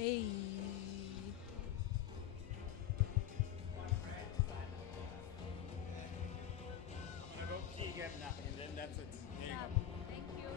Hey. I'm gonna go pee again now, and then that's it. There you Yeah, go. thank you.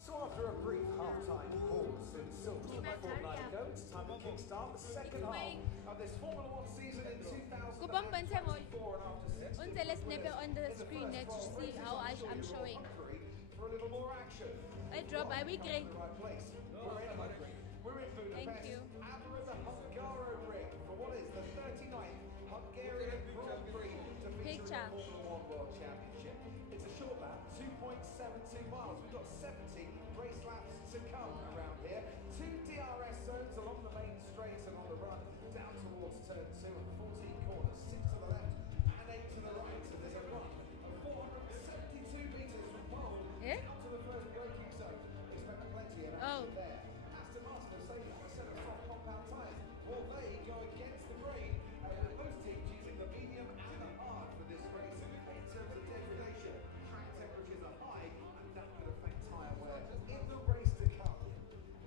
So after a brief half-time pause since Silverstone before night ago, it's time to kickstart the second half of this Formula One season in 2024 and after 60 Unsele snapper on the screen next to see how I'm showing. Hungary for a little more action. I drop, I will We're in the right place. We're in Hungary. We're in Thank Budapest. you. And we're at the Hungaro ring for what is the 39th Hungarian Grand Prix to feature Picture. in the Formula One World Championship. It's a short lap, 2.72 miles. We've got 70 race laps to come around here. 2 DRS zones along the main straight and on the run down towards turn 2 and 14 corners, 6 to the left and 8 to the right. So there's a run of 472 metres from pole Yeah? down to the first braking zone. Expect plenty of Oh. action there. Aston Martin have saved a set of soft compound tyres. Well, they go against the grain with both teams using the medium and the hard for this race. In terms of degradation, track temperatures are high and that could affect tyre wear in the race to come.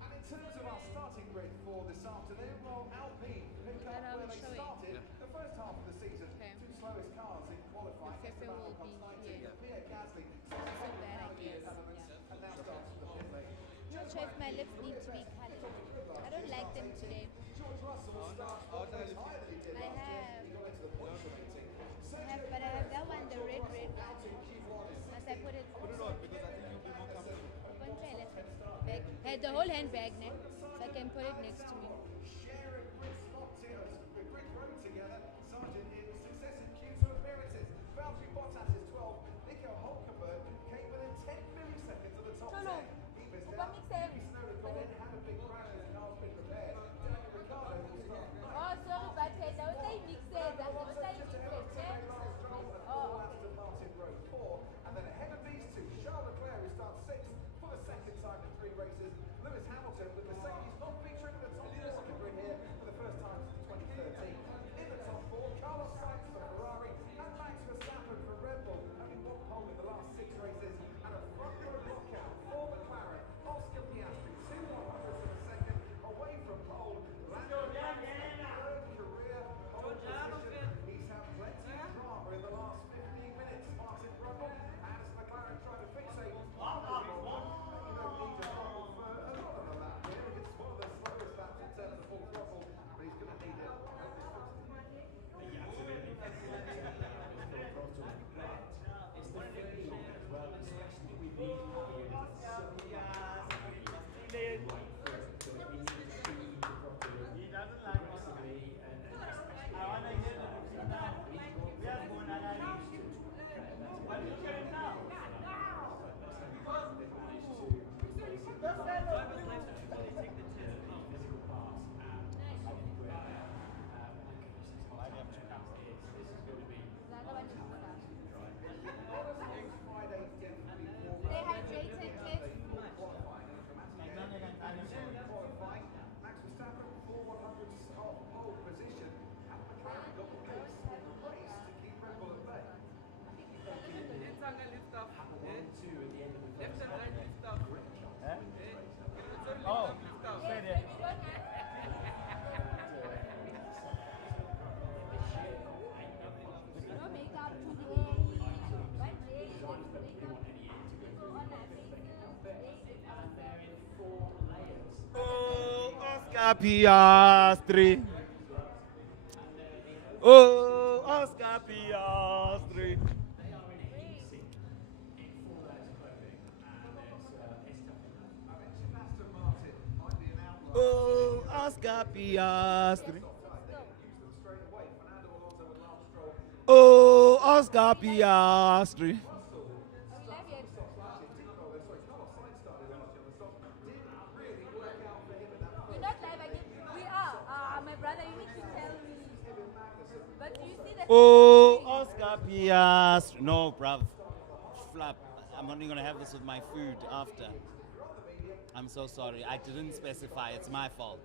And in terms of our starting grid for this afternoon, well, Alpine pick up That I'm where they showing. started the first half of the season. Okay. Two slowest cars in qualifying. Fefe Esteban will Ocon be 19th, here. Pierre Gasly So bad, I guess. and now starts from the pit lane. Not sure if my lips need to be colored. I don't like them today. George Russell will start higher than he did I last year. have. He got into the points rating. But I have that one, the red one. Must I put it? Put it on because I think you'll be more comfortable. Bag. Hey, the whole handbag, ne? So I can put it next to me. Sharing grid spot the grid road together. Sargent in successive Q2 appearances. Valtteri Bottas is 12. Nico Hulkenberg came within 10 milliseconds of the top 10. He missed out. Yuki Tsunoda got in, had a big crash and the car's been repaired. Daniel Ricciardo will start ninth. Oh, sorry, but I was saying mixed. I was saying Just ahead of second last Stroll and Oh, Aston Martin row 4. And then ahead of these two, Charles Leclerc, who starts 6th for the second time in 3 races. Lewis Hamilton with Mercedes not featuring in the top 4 of the grid here for the first time since 2013. In the top 4, Carlos Sainz for Ferrari and Max Verstappen for Red Bull. Having won pole in the last 6 races and a front row lockout for McLaren. Oscar Piastri, 2/100ths of a second away from pole. Randburg, third career pole position. He's had plenty of drama in the last 15 minutes. Martin Brundle as McLaren trying to fix a problem. You don't need to struggle for a lot of a lap here. It's one of the slowest laps in terms of full throttle, but he's going to need it. He doesn't like us. I want to hear the now. We are going to What are you doing now? Friday definitely warm they up. hydrated kids. Qualifying and from qualifying, Max Verstappen 4/100ths of pole position, and McLaren got the pace in the race to keep Red Bull at bay. Oh, said it. No makeup today. One day, makeup. On my face. Oh, Oscar Piastri. Oh, Oscar Piastri. I mentioned Aston Martin might be an outlier. Oh, Oscar Piastri. Use them straight away. Fernando Alonso and Lance Stroll. Oh, Oscar Piastri. Carlos Sainz started last year on the stop. Didn't really work out for him in that We're first not live again. We are. My brother, you need to tell me. But do you see the Oh, Oscar Piastri. No, bruv. Flap. I'm only gonna have this with my food after. I'm so sorry. I didn't specify. It's my fault.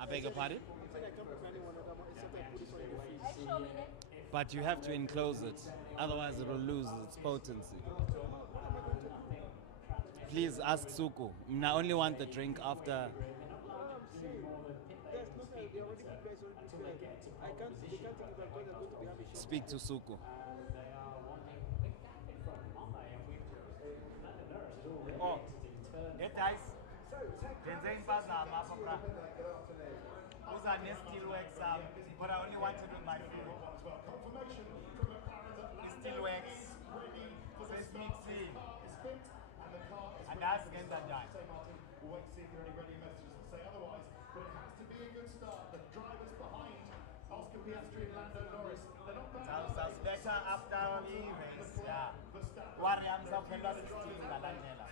I beg your pardon? show me that? But you have to enclose it. Otherwise, it will lose its potency. Please ask Suku. I only want the drink after. Speak to Suku. Oh, hey guys. Denzeni impazamo apha bra. Uza ne-steelworks but I only wanted with my food. I-steelworks. Sesmixing. Andazi ngenza njani. We'll wait to see if there are any radio messages to say otherwise, but it has to be a good start. The drivers behind Oscar Piastri and Lando Norris, they're not bad. Better after the race. Yeah. Warriors uzawuphelwa si-steam ngalandela.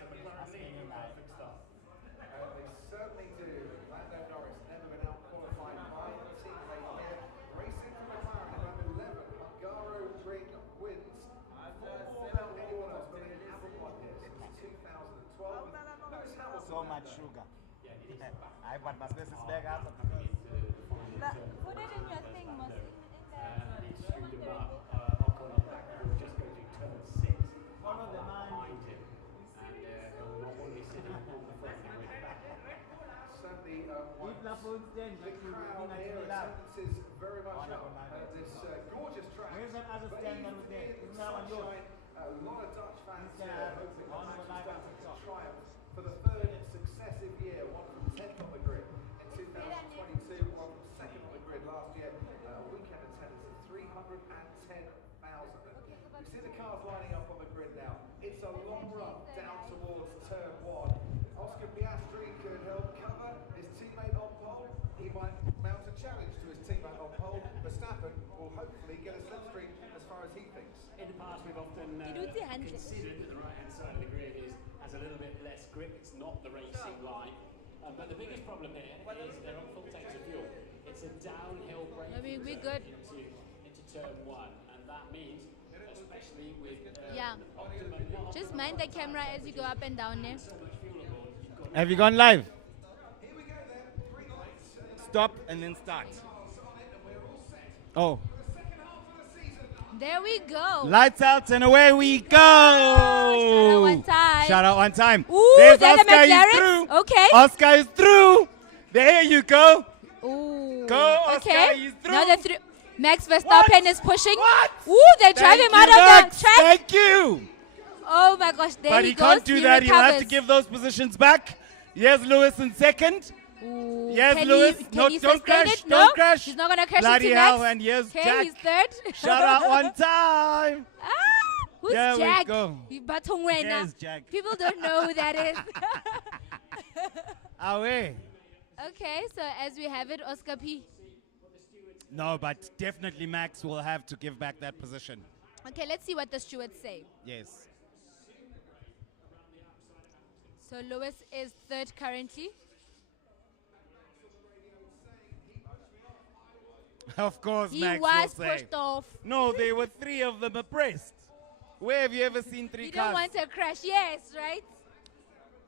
Asingene naye. They certainly do. Lando Norris never been out qualified by a teammate here. Racing for McLaren in number 11. Hungaroring wins. Without anyone else, but they haven't won here since 2012. Lewis Hamilton. So much sugar. I want my business bag out. But put it in your thing, Mosi. Follow the man. Certainly, If La Fontaine stand, the crowd here attendance is very much up at this gorgeous track. Where's that other stand that was there? Isn't that one yours? A lot of Dutch fans Yeah, here hoping on that the Max live Verstappen on to triumph for the third successive year, one from 10th on the grid in 2022, one from second on the grid last year. Weekend attendance of 310,000. We see the cars lining up on the grid now. It's a long run down towards turn one. Oscar Piastri could help cover his teammate on pole. He might mount a challenge to his teammate on pole. Verstappen will hopefully get a slipstream as far as he thinks. In the past, we've often handle. considered that the right-hand side of the grid has a little bit less grip. It's not the racing line. But the biggest problem here is they're on full tanks of fuel. It's a downhill break We good. into turn one, and that means, especially with Yeah. optimum Just mind the camera as you go up and down there. Have you gone live? Here we go then. Green lights. Stop and then start. Oh. There we go. Lights out and away we go. Shout out one time. Shout out one time. Ooh, There's they're the Oscar, he's McLarens? through. Okay. Oscar is through. There you go. Ooh. Go, Oscar, Okay. he's through. Now the Max Verstappen What? is pushing. What? Ooh, they drive Thank him out you, of Max. the track. Thank you. Oh my gosh, there But he he goes. can't do that. He'll have to recovers. give those positions back. Here's Lewis in second. Ooh, Yes, can Lewis. He, can No, he don't sustain crash. it? Don't No, crash. he's not gonna crash Bloody into hell, Max. and here's okay, Jack. he's third. Shout out one time. Ah, who's There we Jack? go. Batongwena. There's Jack. People don't know who that is. Away. Okay, so as we have it, Oscar P. No, but definitely Max will have to give back that position. Okay, let's see what the stewards say. Yes. So Lewis is third currently. Of course, He Max was will say. pushed off. No, there were three of them abreast. Where have you ever seen three You cars? don't want a crash, yes, right?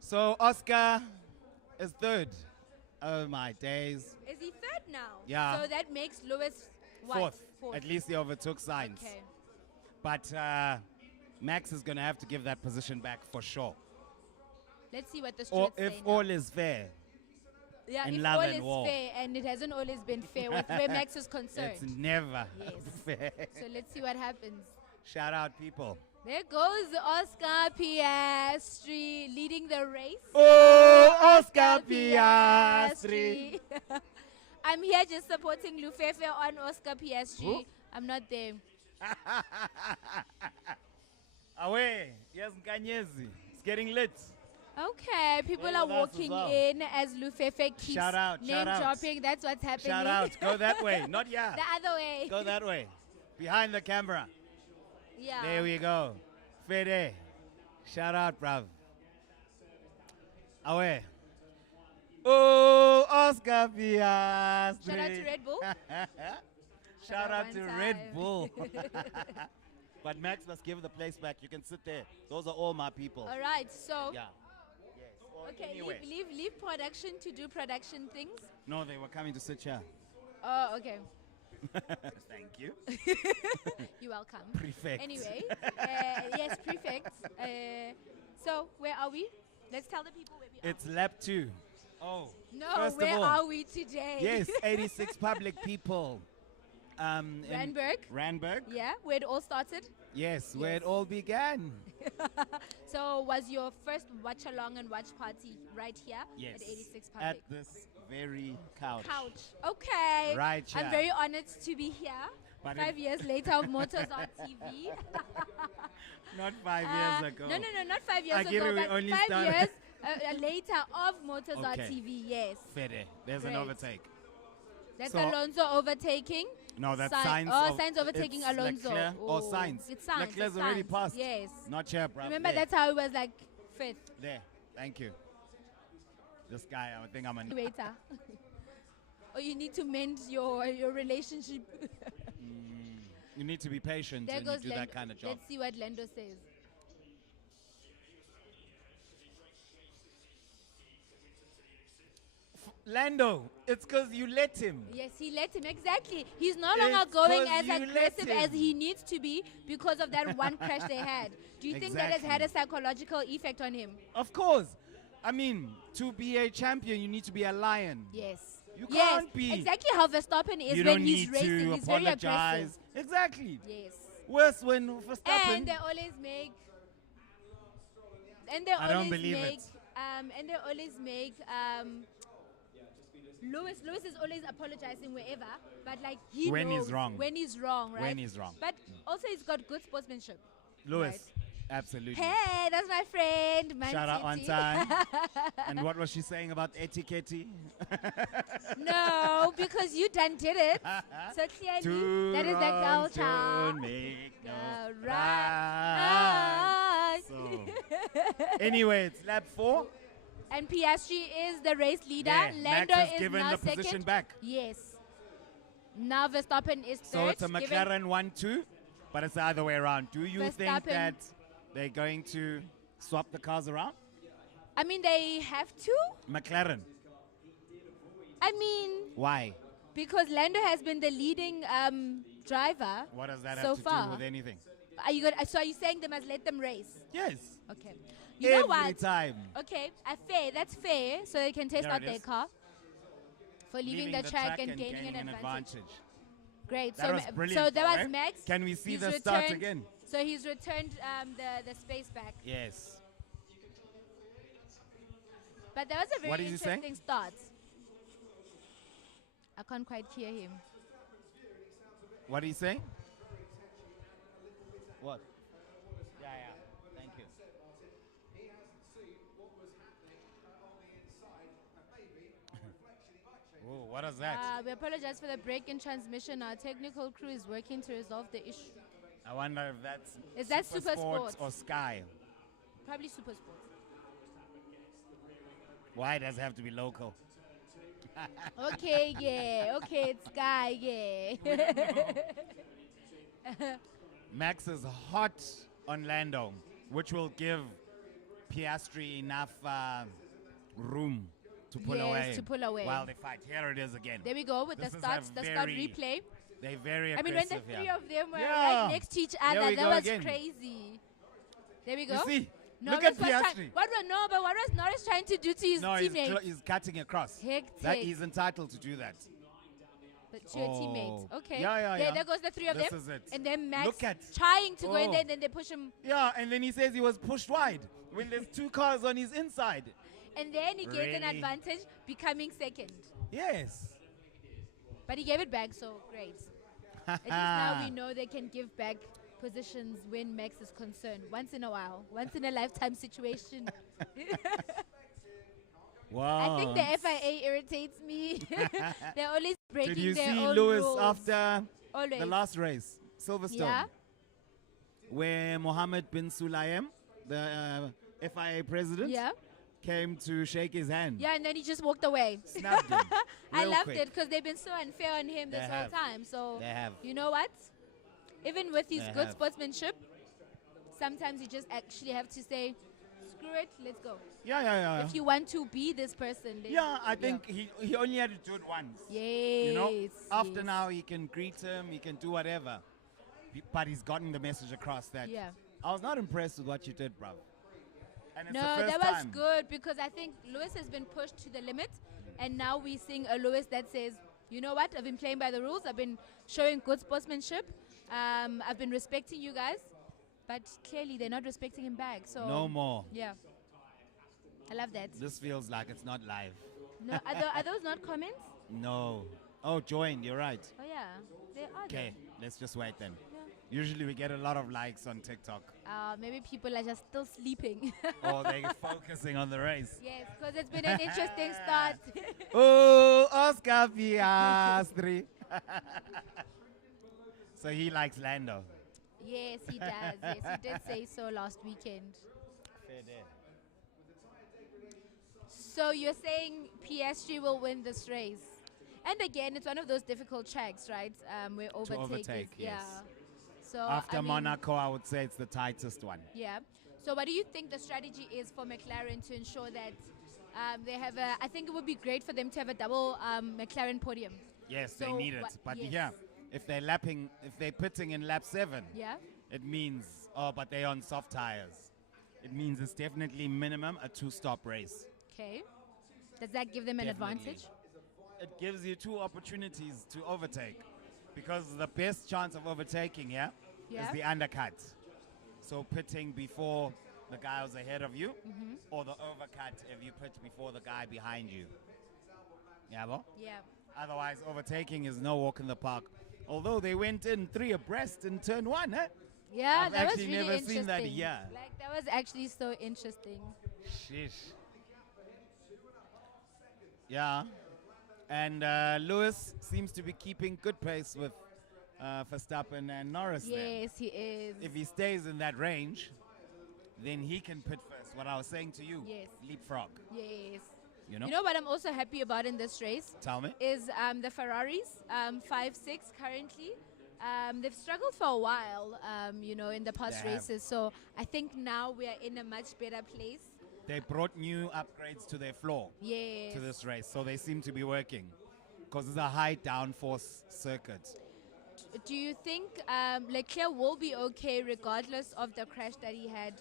So Oscar is third. Oh my days. Is he third now? Yeah. So that makes Lewis what? Fourth. At least he overtook Sainz. Okay. But Max is going to have to give that position back for sure. Let's see what the Or stewards if say now. all is fair. Yeah, in if love all and is war. fair, and it hasn't always been fair with where Max is concerned. It's never Yes. fair. So let's see what happens. Shout out, people. There goes Oscar Piastri leading the race. Oh, Oscar Piastri. I'm here just supporting Lufefe on Oscar Piastri. Who? I'm not there. Away. Yes, Nkanyezi. It's getting lit. Okay, people Stay are with us as walking well. in as Lufefe keeps Shout out, name shout out. dropping. That's what's happening. Shout out. Go that way. Not here. The other way. Go that way. Behind the camera. Yeah. There we go. Fede. Shout out, bruv. Away. Oh, Oscar Piastri. Shout out to Red Bull. Shout out to one Red time. Bull. But Max must give the place back. You can sit there. Those are all my people. All right, so Yeah. Yes. Or okay, anywhere. leave production to do production things. No, they were coming to sit here. Oh, okay. Thank you. You're welcome. Prefect. Anyway, yes, prefect. So where are we? Let's tell the people where we It's lap 2. Oh. are. No, first where of all, are we today? yes, 86 public people. In Randburg. Randburg. Yeah, where it all started. Yes, where Yes. it all began. So was your first watch along and watch party right here Yes. at 86 At Public? this very couch. Okay. Right I'm here. very honored to be here. But 5 years later of MotorZar TV. Not 5 years ago. No, not 5 years I get ago, it, we but only 5 started- years later of MotorZar Okay. TV, yes. Fede. There's an Great. overtake. That's So- Alonso overtaking. No, that's Sainz- Sainz. oh, Sainz overtaking it's Alonso. Leclerc or Oh, Sainz. it's Sainz, Leclerc's it's already Sainz. passed. Yes. Not here, bro. Remember, that's how it was like fifth. There. Thank you. This guy, I think I'm a... Waiter. Or you need to mend your relationship. You need to be patient There when you goes do that kind of job. Let's see what Lando says. Lando, it's because you let him. Yes, he let him. Exactly. He's no It's longer going 'cause as you let aggressive as him. he needs to be because of that one crash they had. Do you think that has had a psychological effect on him? Of course. I mean, to be a champion, you need to be a lion. Yes. You yes, can't be. exactly how Verstappen is You when don't he's need racing. to He's very aggressive. apologize. Exactly. Yes. Worse when Verstappen. And they always make. And they I don't always believe make. it. And they always make. Lewis is always apologizing wherever, but like he When knows he's wrong. when he's wrong, right? When he's wrong. But also he's got good sportsmanship. Lewis, Right. absolutely. Hey, that's my friend. Man Shout out on City. time. And what was she saying about etiquette? No, because you done did it. So clearly, that is the wrongs culture. don't make no Right. right. So, anyway, it's lap 4. And Piastri is the race leader. Yeah, Lando Max has is given now the second. position back. Yes. Now Verstappen is third. So it's a given- McLaren 1-2, but it's the other way around. Do you think Verstappen- that they're going to swap the cars around? I mean, they have to. McLaren. I mean, Why? because Lando has been the leading driver What does that so have to far. do with anything? So are you saying they must let them race? Yes. Okay. You know Every what? time. Okay, fair. That's fair. So they can test There out it their is. car for leaving the track and gaining an advantage. Great. That so was Ma- brilliant, So that was right? Max. Can we see He's the start returned- again? So he's returned the space back. Yes. But that was a What very is he saying? interesting start. I can't quite hear him. What are you saying? What? Yeah. Thank you. He hasn't seen what was happening on the inside, and maybe on reflection he might change. Oh, what is that? We apologize for the break in transmission. Our technical crew is working to resolve the issue. I wonder if that's Is that Super Sports Sports? or Sky. Probably Super Sports. Why does it have to be local? Okay, yeah. Okay, it's Guy, yeah. Max is hot on Lando, which will give Piastri enough room to pull Yes, away. to pull away. While they fight. Here it is again. There we go with This the is start, a the start very replay. They're very I mean, aggressive when the three here. of them were Yeah. right next to each Here other, we that go was again. crazy. There we go. You see? Norris Look at was Piastri. what was Norris trying to do to his No, teammate? he's cutting across. Hectic. That he's entitled to do that. But to your teammates. Oh. Okay. Yeah. There goes the three of This them. is it. And then Max Look at- trying to go in Oh. there, and then they push him. Yeah, and then he says he was pushed wide when there's two cars on his inside. And then he gets an Really? advantage, becoming second. Yes. But he gave it back, so great. At least now we know they can give back positions when Max is concerned. Once in a while. Once in a lifetime situation. Wow. I think the FIA irritates me. They're always breaking Did you their see own Lewis rules. after Always. the last race, Silverstone, Yeah. where Mohammed bin Sulayem, the FIA president, Yeah. came to shake his hand? Yeah, and then he just walked away. Snapped him. I real loved quick. it because they've been so unfair on him They this whole have. time. So They have. you know what? Even with his They good have. sportsmanship, sometimes you just actually have to say, screw it, let's go. Yeah. If you want to be this person, then Yeah, I think he only had to do it once. Yes. You know, after yes. now he can greet him, he can do whatever. But he's gotten the message across that Yeah. I was not impressed with what you did, bro. And it's No, the first that was time. good because I think Lewis has been pushed to the limit, and now we're seeing a Lewis that says, you know what, I've been playing by the rules, I've been showing good sportsmanship, I've been respecting you guys, but clearly they're not respecting him back. So No more. Yeah, I love that. This feels like it's not live. No, are those not comments? No. Oh, joined. You're right. Oh yeah, they are. Okay, let's just wait then. Yeah. Usually we get a lot of likes on TikTok. Maybe people are just still sleeping. Or they're focusing on the race. Yes, because it's been an interesting start. Oh, Oscar Piastri. So he likes Lando. Yes, he does. Yes, he did say so last weekend. Fair day. So you're saying PSG will win this race? And again, it's one of those difficult tracks, right? Where overtake, is, yeah. yes. So After I mean, Monaco, I would say it's the tightest one. Yeah. So what do you think the strategy is for McLaren to ensure that they have a? I think it would be great for them to have a double McLaren podium. Yes, they So need it. But yes. yeah, if they're pitting in lap 7, Yeah. it means, but they're on soft tires. It means it's definitely minimum a 2-stop race. Okay. Does that give them an Definitely. advantage? It gives you 2 opportunities to overtake, because the best chance of overtaking here is Yeah. the undercut. So pitting before the guy who's ahead of you, Mm-hmm. or the overcut if you pit before the guy behind you. Yeah, bo? Yeah. Otherwise, overtaking is no walk in the park. Although they went in 3 abreast in turn 1, eh? Yeah, I've that was actually really never interesting. seen that, yeah. Like that was actually so interesting. Sheesh. Yeah. And Lewis seems to be keeping good pace with Verstappen and Norris there. Yes, he is. If he stays in that range, then he can pit first. What I was saying to you, Yes. leapfrog. Yes. You know? You know what I'm also happy about in this race Tell me. is the Ferraris, 5-6 currently. They've struggled for a while, in the past They have. races. So I think now we are in a much better place. They brought new upgrades to their floor Yes. to this race, so they seem to be working, because it's a high downforce circuit. Do you think Leclerc will be okay regardless of the crash that he had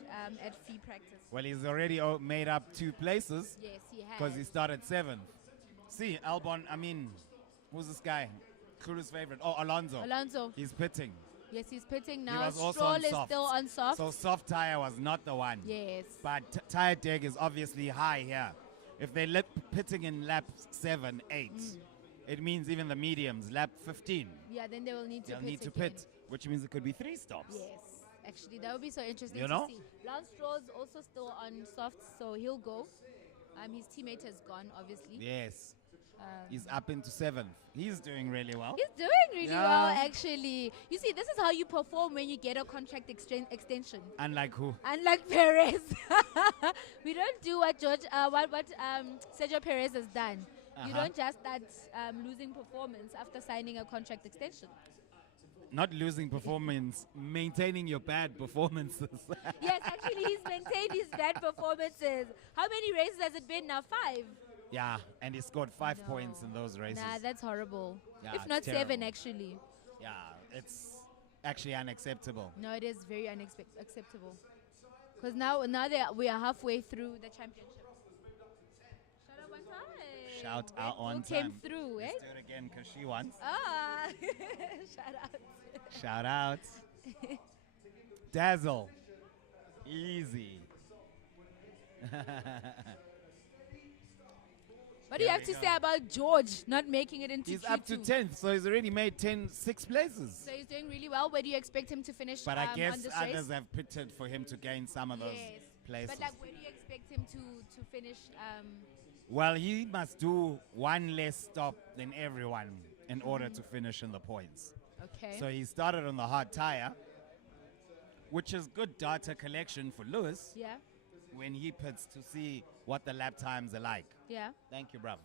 at free practice? Well, he's already made up 2 places, Yes, he has. because he started 7th. See, who's this guy? Kuru's favorite. Oh, Alonso. Alonso. He's pitting. Yes, he's pitting He now. was also Stroll on is soft. still on soft. So soft tire was not the one. Yes. But tire deg is obviously high here. If they're pitting in lap 7, 8, it means even the mediums, lap 15, Yeah, then they will need to they'll pit need to again. pit, which means it could be 3 stops. Yes, actually, that would be so interesting You to know? see. Lance Stroll's also still on soft, so he'll go. His teammate has gone, obviously. Yes. He's up into 7th. He's doing really well. He's doing really well, Yeah. actually. You see, this is how you perform when you get a contract extension. Unlike who? Unlike Perez, we don't do what Sergio Perez has done. You Uh-huh. don't just start losing performance after signing a contract extension. Not losing performance, maintaining your bad performances. Yes, actually, he's maintained his bad performances. How many races has it been now? 5. Yeah, and he scored 5 No. points in those races. Nah, that's horrible. Yeah, if it's not 7, terrible. actually. Yeah, it's actually unacceptable. No, it is very unacceptable. Because now we are halfway through the championship. Shout out one time. Shout Red out Bull on came time. through, eh? Let's do it again, because she wants. Ah, shout out. Shout out. Dazzle. Easy. What do you Here have we to go. say about George not making it into He's Q2? up to 10th, so he's already made 6 places. So he's doing really well. Where do you expect him to finish But I on guess this others race? have pitted for him to gain some of those Yes. places. But like, where do you expect him to finish? Well, he must do one less stop than everyone in order to finish in the points. Okay. So he started on the hard tire, which is good data collection for Lewis yeah. when he pits to see what the lap times are like. Yeah. Thank you, brother.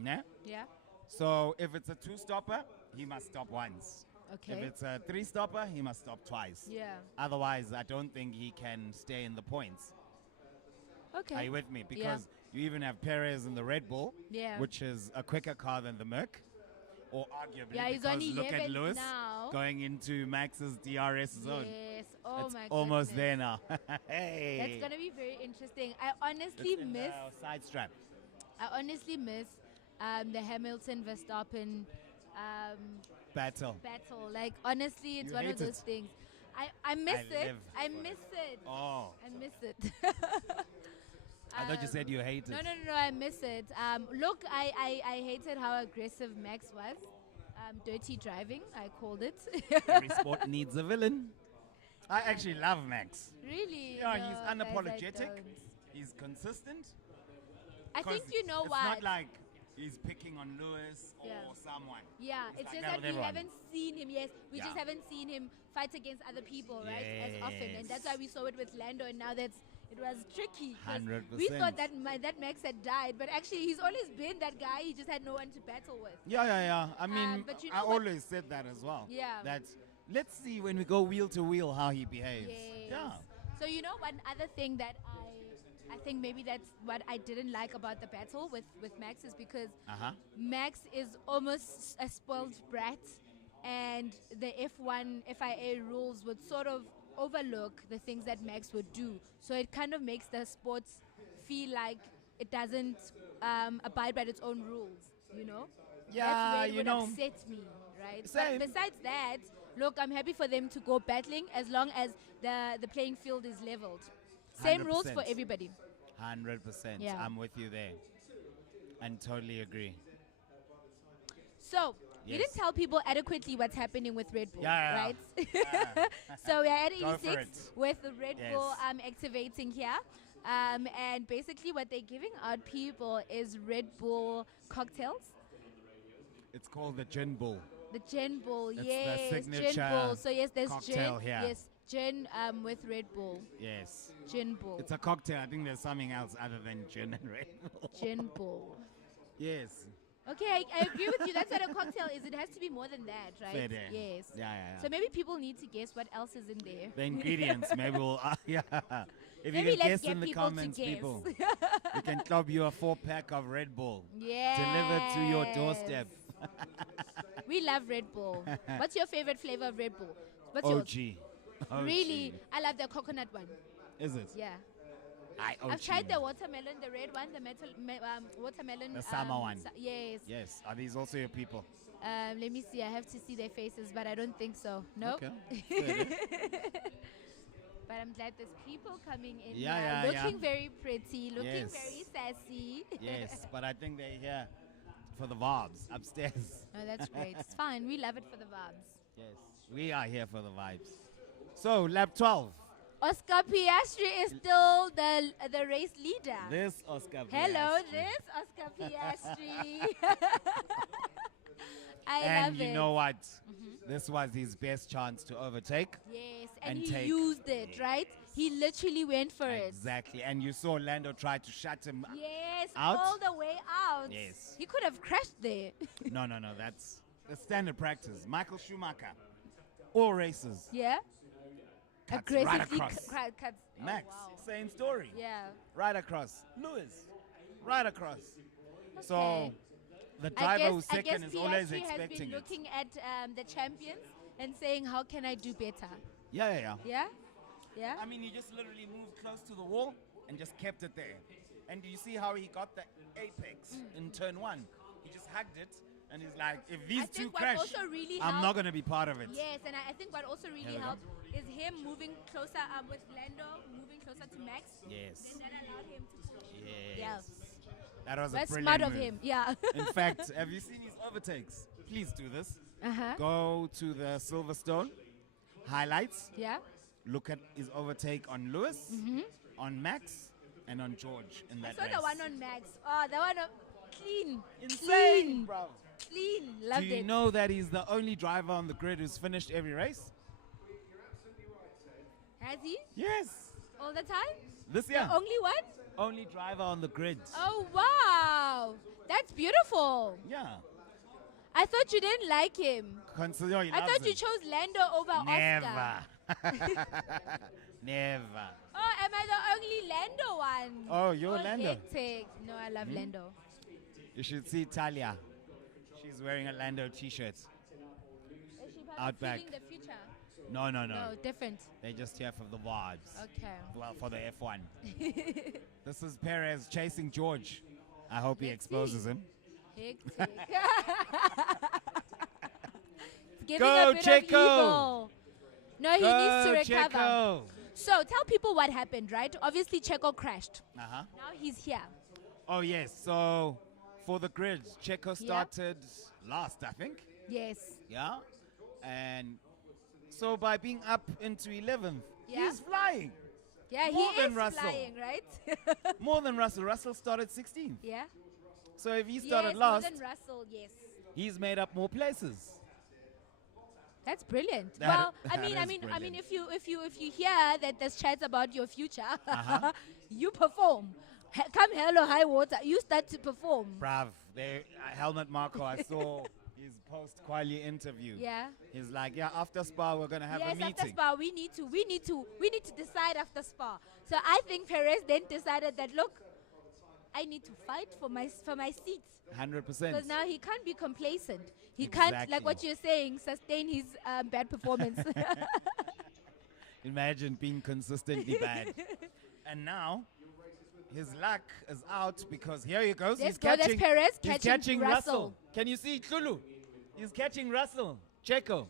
Yeah? Yeah. So if it's a 2-stopper, he must stop once. Okay. If it's a 3-stopper, he must stop twice. Yeah. Otherwise, I don't think he can stay in the points. Okay. Are you with me? Because you even have Perez in the Red Bull, Yeah. which is a quicker car than the Merc. Or arguably, Yeah, he's because on look at 11 Lewis now. going into Max's DRS zone. Yes. Oh, Oh it's my almost goodness. there now. Hey. That's gonna be very interesting. I honestly It's in miss. the side strap. I honestly miss the Hamilton Verstappen Battle. battle. Like honestly, it's You one of hate those it? things. I miss I it. live I for miss it. Oh. I miss it. I thought you said you hated. No, I miss it. Look, I hated how aggressive Max was. Dirty driving, I called it. Every sport needs a villain. I actually love Max. Really? Yeah, No, he's guys, I unapologetic. don't. He's consistent. I think 'Cause you know it's what. not like he's picking on Lewis or Yeah. someone. Yeah, He's it's like just that that with we everyone. haven't seen him. Yes, we just Yeah. haven't seen him fight against other people, right? As often, and that's why Yes. we saw it with Lando, and now it was tricky. 'Cause 100%. We thought that that Max had died, but actually he's always been that guy. He just had no one to battle with. Yeah. I mean, but you I know what? always said that as well. Yeah. That let's see when we go wheel to wheel how he behaves. Yes. Yeah. So you know one other thing that I think maybe that's what I didn't like about the battle with Max is because Max is almost a spoiled brat, and the F1 FIA rules would sort of overlook the things that Max would do. So it kind of makes the sports feel like it doesn't abide by its own rules, you know? Yeah, That's where it you would know. upset me, right? Same. But besides that, look, I'm happy for them to go battling as long as the playing field is leveled. Same rules for 100%. everybody. 100%. Yeah. I'm with you there. And totally agree. So, we Yes. didn't tell people adequately what's happening with Red Bull, Yeah. right? So we are at Go for 86 it. with the Red Yes. Bull activating here. And basically what they're giving out people is Red Bull cocktails. It's called the Gin Bull. The Gin Bull, It's the yes, Gin signature Bull. So yes, there's cocktail gin, here. yes, gin with Red Bull, Yes. Gin Bull, It's a cocktail. I think there's something else other than gin and Red Bull. Gin Bull. Yes. Okay, I agree with you. That's what a cocktail is. It has to be more than that, right? Fair day. Yes. Yeah. So maybe people need to guess what else is in there. The ingredients, maybe we'll. Yeah. If Maybe you can let's guess in get the people to comments, guess. people, we can club you a 4-pack of Red Bull Yeah. delivered to your doorstep. We love Red Bull. What's your favorite flavor of Red Bull? What's yours? OG. Really? I love the coconut one. Is it? Yeah. OG. I've tried the watermelon, the red one, the watermelon. The summer one. Yes. Yes. Are these also your people? Let me see. I have to see their faces, but I don't think so. No. Okay. Fair. But I'm glad there's people coming in. Yeah, here, yeah. looking very pretty, looking Yes. very sassy. Yes, but I think they're here for the vibes upstairs. No, that's great. It's fine. We love it for the vibes. Yes, we are here for the vibes. So, lap 12. Oscar Piastri is still the race leader. This Oscar Hello, Piastri. this Oscar Piastri. I And love you it. know what? This was his best chance to overtake. Yes, and and he take- used it, right? He literally went for it. Exactly. And you saw Lando try to shut him. Yes, Out? all the way out. Yes. He could have crashed there. No. That's the standard practice. Michael Schumacher. All races. Yeah? Cuts right Aggressively across. cuts. Oh, Max, wow. same story. Yeah. Right across. Lewis, right across. So Okay. the I driver guess, who's I guess second is always Piastri has expecting been it. looking at the champions and saying, how can I do better? Yeah. Yeah? Yeah? I mean, he just literally moved close to the wall and just kept it there. And do you see how he got the apex in turn 1? He just hugged it and he's like, if I these two think what crash, also really I'm helped- not going to be part of it. Yes, and I think what also Here really we go. helped is him moving closer with Lando, moving closer to Max. Yes. Then that allowed him to push. Yes. Yeah. That was That's a brilliant smart of move. him. Yeah. In fact, have you seen his overtakes? Please do this. Uh-huh. Go to the Silverstone highlights. Yeah. Look at his overtake on Lewis, on Max, and on George in I that saw race. the one on Max. Oh, that one clean. Insane, Clean. bro. Clean. Do Loved you it. know that he's the only driver on the grid who's finished every race? Has he? Yes. All the time? This year. The only one? Only driver on the grid. Oh, wow. That's beautiful. Yeah. I thought you didn't like him. Consider he I loves thought you him. chose Lando over Oscar. Never. Never. Oh, am I the only Lando one? Oh, you're Lando. Hectic. No, I love Lando. You should see Talia. She's wearing a Lando t-shirt. Is she Out back. feeling the future? No. No, different. They're just here for the vibes. Okay. Well, for the F1. This is Perez chasing George. I hope he Let's exposes see. him. Hectic. It's giving Go, a bit Checo. of evil. No, he needs to recover. Checo. So tell people what happened, right? Obviously, Checo crashed. Uh-huh. Now he's here. Oh, yes. So for the grid, Checo started last, I think. Yes. Yeah. And so by being up into 11th, Yeah. he's flying. Yeah, More he than is Russell. flying, right? More than Russell. Russell started 16th. Yeah. So if he started yes, last, more than Russell, yes. he's made up more places. That's brilliant. That- well, I that mean, is if you hear that there's chats about your future, Uh-huh. you perform. Come hell or high water, you start to perform. Brav. Helmet Marco, I saw his post-quali interview. Yeah. He's like, yeah, after Spa, we're going to have a Yes, meeting. after Spa, we need to decide after Spa. So I think Perez then decided that, look, I need to fight for my seat. 100%. Because now he can't be complacent. He can't, like Exactly. what you're saying, sustain his bad performance. Imagine being consistently bad. And now, his luck is out because here he goes. Let's He's go, that's catching, Perez he's catching catching Russell. Russell. Can you see Tulu? He's catching Russell. Checo.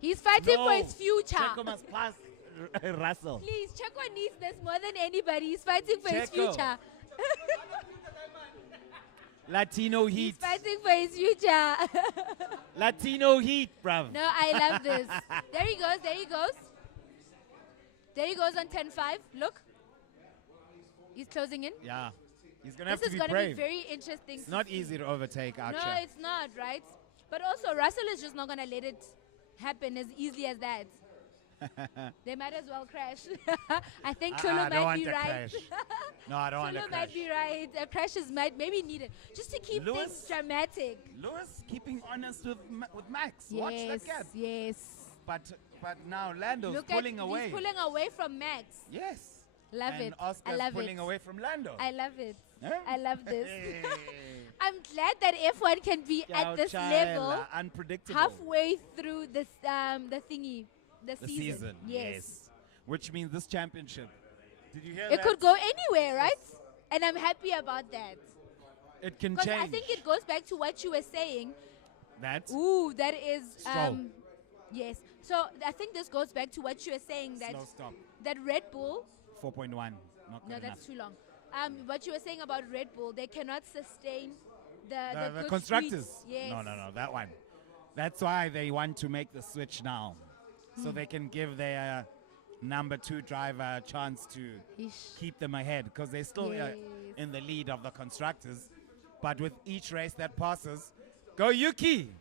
He's fighting No. for his future. Checo must pass Russell. Please, Checo needs this more than anybody. He's fighting for his Checo. future. Latino He's heat. fighting for his future. Latino heat, bruv. No, I love this. There he goes. There he goes. There he goes on 10-5. Look. He's closing in. Yeah. He's going to have This to is be going to brave. be very interesting. It's to not see. easy to overtake Archer. No, it's not, right? But also, Russell is just not going to let it happen as easily as that. They might as well crash. I think Tulu I don't might want be to right. crash. No, I don't want to Tulu crash. might be right. Crashes might maybe needed just to keep Lewis? things dramatic. Lewis keeping honest with Max. Watch Yes, that gap. yes. But now Lando's Look pulling at, away. He's pulling away from Max. Yes. Love and it. Oscar's I love pulling it. away from Lando. I love it. Huh? I love this. Hey. I'm glad that F1 can be at this level Unpredictable. halfway through this the thingy, the The season. season. Yes. Which means this championship. Did you hear It that? could go anywhere, right? And I'm happy about that. It can Because change. I think it goes back to what you were saying. That. Ooh, that is Stroll. yes. So I think this goes back to what you were saying that Slow stop. that Red Bull. 4.1. Not No, good that's enough. too long. What you were saying about Red Bull, they cannot sustain the The good constructors. streets. Yes. No, that one. That's why they want to make the switch now. So Hmm. they can give their number 2 driver a chance to Ish. keep them ahead because they're still Yes. in the lead of the constructors. But with each race that passes, go Yuki!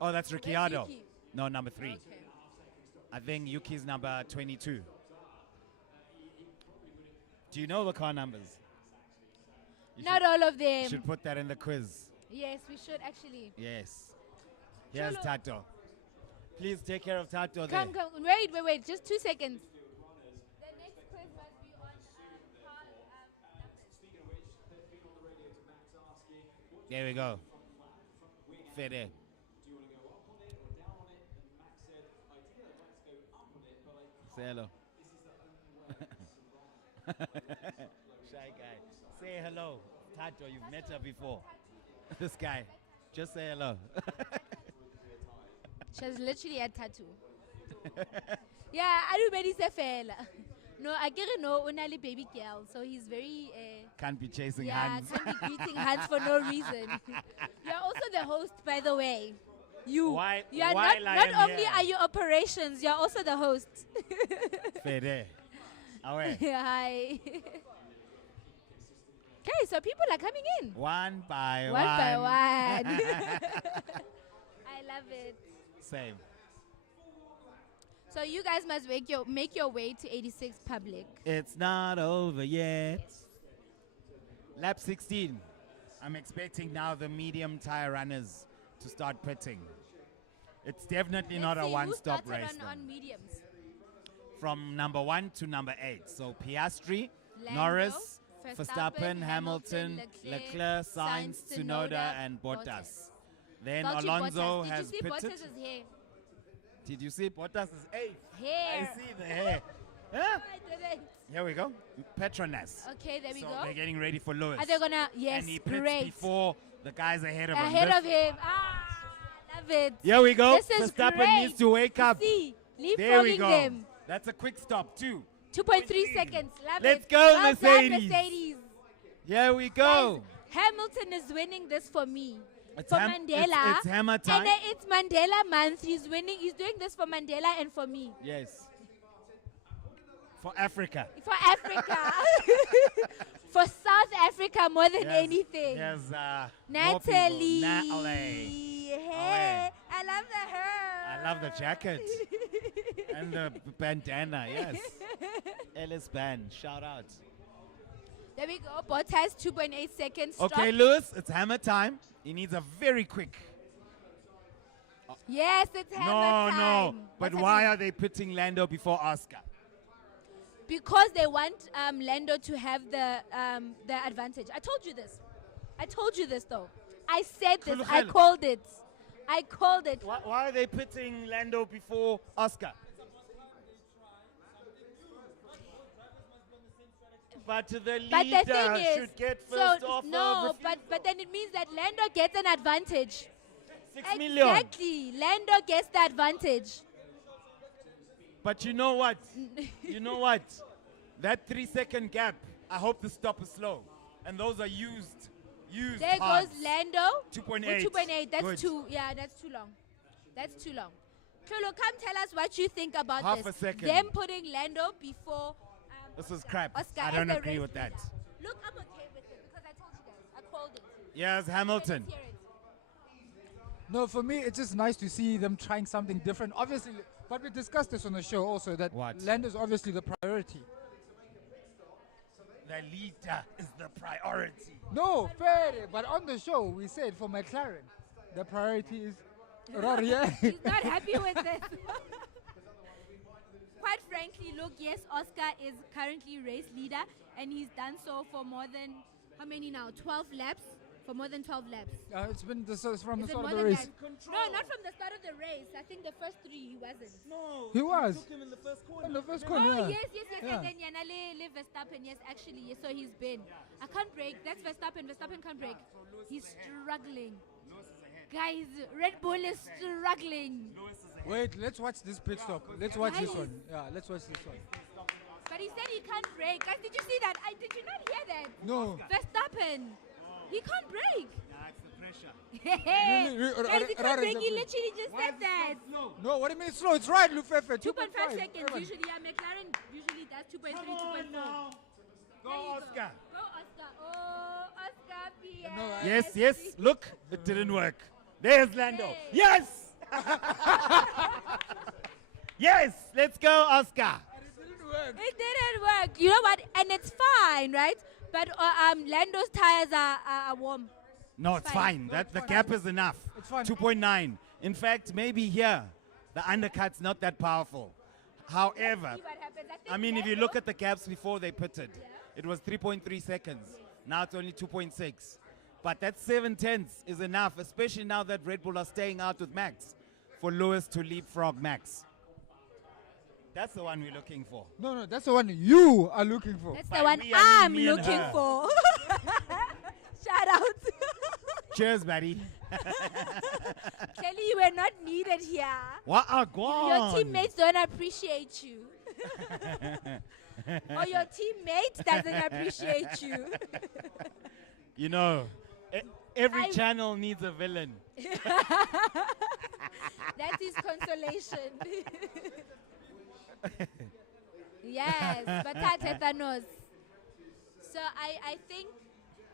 Oh, that's Ricciardo. Yuki? No, number 3. Okay. I think Yuki's number 22. Do you know the car numbers? You Not all of them. should put that in the quiz. Yes, we should actually. Yes. Here's Cholo. Tato. Please take care of Tato Come, there. come. Wait. Just 2 seconds. The next quiz must be on car numbers. There we go. Fede. Say hello. Shy guy. Say hello. Tato, you've met her before. This guy. Just say hello. She has literally a tattoo. Yeah, I do very fela. No, I get no only baby girl, so he's very Can't be chasing yeah, hands. can't be greeting hands for no reason. You're also the host, by the way. You Why- you are while I not am only here. are you operations, you're also the host. Fede. Away. Hi. Okay, so people are coming in. One by One by one. one. I love it. Same. So you guys must make your way to 86 public. It's not over yet. Lap 16. I'm expecting now the medium tire runners to start pitting. It's definitely not a Let's see, one-stop who started race. though. on mediums. From number 1 to number 8. So Piastri, Lando, Norris, Verstappen, Verstappen, Hamilton, Leclerc, Sainz, Tsunoda, and Bottas. Then Valtteri Alonso Bottas. has Did you see pitted. Bottas' hair? Did you see Bottas is 8th? Hair. I see the hair. Huh? I didn't. Here we go. Petronas. Okay, there we So go. they're getting ready for Lewis. Are they gonna? Yes, And he pits great. before the guys ahead of him. Ahead This- of him. Love it. Here we go. This is Verstappen great. needs to wake up. See, There we leapfrogging go. them. That's a quick stop too. 2.3 seconds. Love Let's it. go, Well done, Mercedes. Mercedes. Here we go. Guys, Hamilton is winning this for me. It's For ham- Mandela. it's hammer time. And it's Mandela month. He's winning. He's doing this for Mandela and for me. Yes. For Africa. For Africa. For South Africa more than anything. Yes. Natalie. Natalie. Hey, I love the hair. I love the jacket. And the bandana, yes. Ellis Band, shout out. There we go. Bottas 2.8 seconds. Stop. Okay, Lewis, it's hammer time. He needs a very quick. Yes, it's hammer No, time. no. But What's why happening? are they putting Lando before Oscar? Because they want Lando to have the advantage. I told you this. I told you this though. I said this. I Khulukhele. called it. I called it. Why are they putting Lando before Oscar? But the But leader the thing is, should get so first off no, of but then it means that Lando gets an advantage. 6 million. Exactly. Lando gets the advantage. But you know what? You know what? That 3-second gap, I hope the stop is slow. And those are used. There hard. goes Lando. 2.8. With 2.8. That's Good. too. Yeah, that's too long. That's too long. Cholo, come tell us what you think about Half this. a second. Them putting Lando before. This is crap. Oscar I as don't the agree race with that. leader. Look, I'm okay with it because I told you guys. I called it. Yes, Hamilton. Let's hear it. No, for me, it's just nice to see them trying something different. Obviously, but we discussed this on the show also that What? Lando's obviously the priority. The leader is the priority. No, fair. But on the show, we said for McLaren, the priority is Rory. He's not happy with this. Quite frankly, look, yes, Oscar is currently race leader, and he's done so for more than, how many now? 12 laps? For more than 12 laps. It's been from the Is it start more of the than race. that? No, not from the start of the race. I think the first 3 he wasn't. No, He was. took him in the first corner. In the first Oh, corner. yeah. yes. Yeah. And then Yanale Verstappen, yes, actually, yes, so he's been. I can't break. That's Verstappen. Verstappen can't break. He's struggling. Guys, Red Bull is struggling. Wait, let's watch this pit stop. Let's watch this Guys. one. Yeah, let's watch this one. But he said he can't break. Guys, did you see that? Did you not hear that? No. Verstappen. He can't break. That's the pressure. Hey, Really, guys, he can't Rara is break. the He break. literally just said that. No, what do you mean slow? It's right, Lufefe. 2.5 seconds. Usually, yeah, McLaren usually does 2.3, 2.4. Go, There you Oscar. Go, Oscar. Oh, Oscar P. No, Yes. Look, it didn't work. There's Lando. Hey. Yes. Yes. Let's go, Oscar. It didn't work. You know what? And it's fine, right? But Lando's tires are warm. No, it's fine. That the gap is enough. It's fine. 2.9. In fact, maybe here the undercut's not that powerful. However, See what happens. think I mean, if you Lando- look at the gaps before they pitted, it was 3.3 seconds. Now it's only 2.6. But that 7/10 is enough, especially now that Red Bull are staying out with Max, for Lewis to leapfrog Max. That's the one we're looking for. No, that's the one you are looking for. That's By the one we, I mean I'm me and looking her. for. Shout out. Cheers, buddy. Kelly, you were not needed here. What a Your teammates don't appreciate you. Or your teammate doesn't appreciate you. You know, every I- channel needs a villain. That is consolation. Yes, but Tata knows. So I think,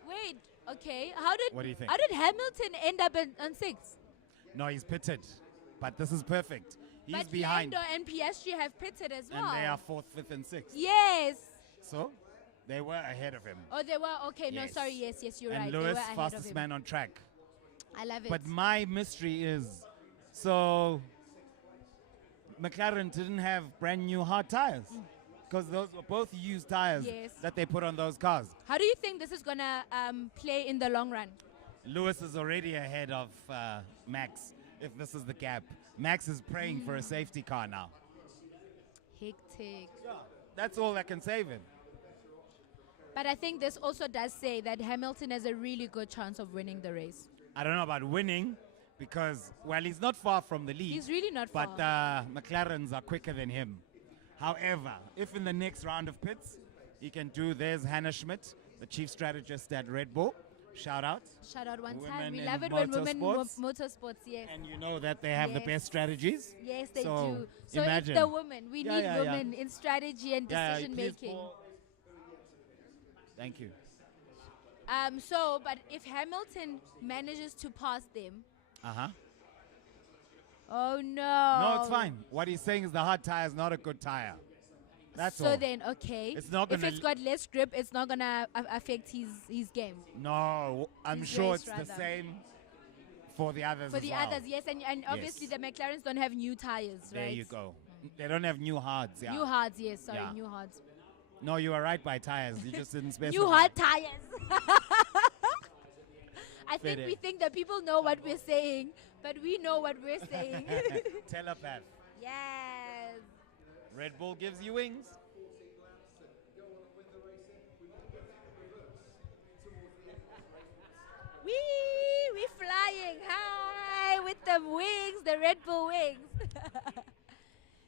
wait, okay. What do you think? How did Hamilton end up on 6? No, he's pitted. But this is perfect. He's But behind. Lando and PSG have pitted as well. And they are 4th, 5th, and 6th. Yes. So, they were ahead of him. Oh, they were? Okay, no, Yes. sorry. Yes, you're And right. Lewis, they were ahead of fastest him. man on track. I love it. But my mystery is, so McLaren didn't have brand new hard tires. Because those were both used tires Yes. that they put on those cars. How do you think this is going to play in the long run? Lewis is already ahead of Max, if this is the gap. Max is praying for a safety car now. Hectic. That's all that can save him. But I think this also does say that Hamilton has a really good chance of winning the race. I don't know about winning because, well, he's not far from the lead. He's really not but far. McLarens are quicker than him. However, if in the next round of pits, he can do, there's Hannah Schmidt, the chief strategist at Red Bull. Shout out. Shout out one time. Women We in love it when women motorsports. motorsports, yes. And you know that they have the Yes. best strategies. Yes, they So, do. So imagine. it's the women. We Yeah, need yeah, yeah. women in strategy and decision please, making. Paul. Thank you. But if Hamilton manages to pass them, Uh-huh. oh no. No, it's fine. What he's saying is the hard tire is not a good tire. That's so all. then, okay. It's not if gonna it's got less grip, it's not gonna affect his game. No, I'm His sure race, it's the rather. same for the others For as the well. others, yes, and obviously Yes. the McLarens don't have new tires, right? There you go. They don't have new hards, yeah. New hards, yes, sorry, Yeah. new hards. No, you were right by tires. You just didn't specify. New hard tires. I think Fede. we think that people know what we're saying, but we know what we're saying. Telepath. Yes. Red Bull gives you wings. We're flying high with the wings, the Red Bull wings.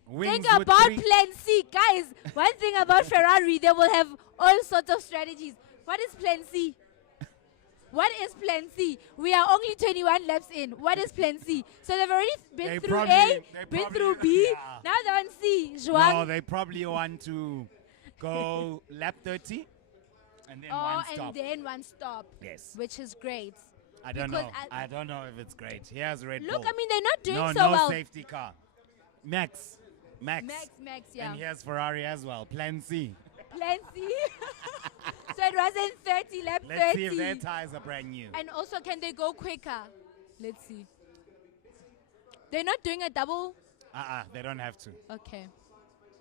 Wings Think with about three- Plan C. Guys, one thing about Ferrari, they will have all sorts of strategies. What is Plan C? What is Plan C? We are only 21 laps in. What is Plan C? So they've already been They through probably- A, they been probably- through B, yeah. now they're on C. No, Zhuang. they probably want to go lap 30 and then one stop. and then one stop. Yes. Which is great. I don't because know. I- I don't know if it's great. Here's Red Look, Bull. I mean, they're not doing no, so no well. safety car. Max. Max, yeah. And here's Ferrari as well. Plan C. Plan C. So it wasn't 30, lap Let's 30. see if their tires are brand new. And also, can they go quicker? Let's see. They're not doing a double. They don't have to. Okay.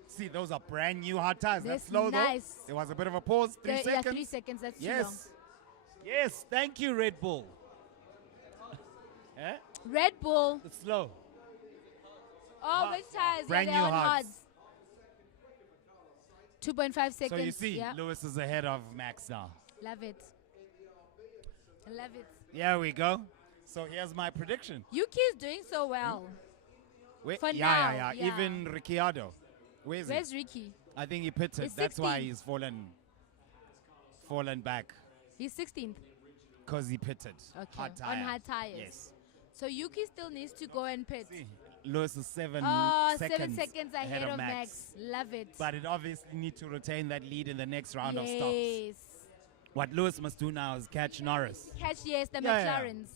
See, those are brand new hard tires. That's That's slow nice. though. There was a bit of a pause. 3 Yeah, seconds. 3 seconds. That's too long. Yes. Yes, thank you, Red Bull. Eh? Red Bull. It's slow. Oh, which tires? Brand yeah, they're new on hards. hards. 2.5 seconds. So you see, yeah. Lewis is ahead of Max now. Love it. I love it. Here we go. So here's my prediction. Yuki is doing so well. Wait, For yeah, now, yeah. yeah. Even Ricciardo. Where's he? Where's Ricky? I think he pitted. He's That's why 16th. he's fallen back. He's 16th. Because he pitted. Okay. Hard On tire. hard tires. Yes. So Yuki still needs to go and pit. See, Lewis is 7 Oh, seconds, 7 seconds ahead of Max. Love it. But it obviously need to retain that lead in the next round of stops. Yes. What Lewis must do now is catch Norris. Catch, yes, the Yeah, yeah. McLarens.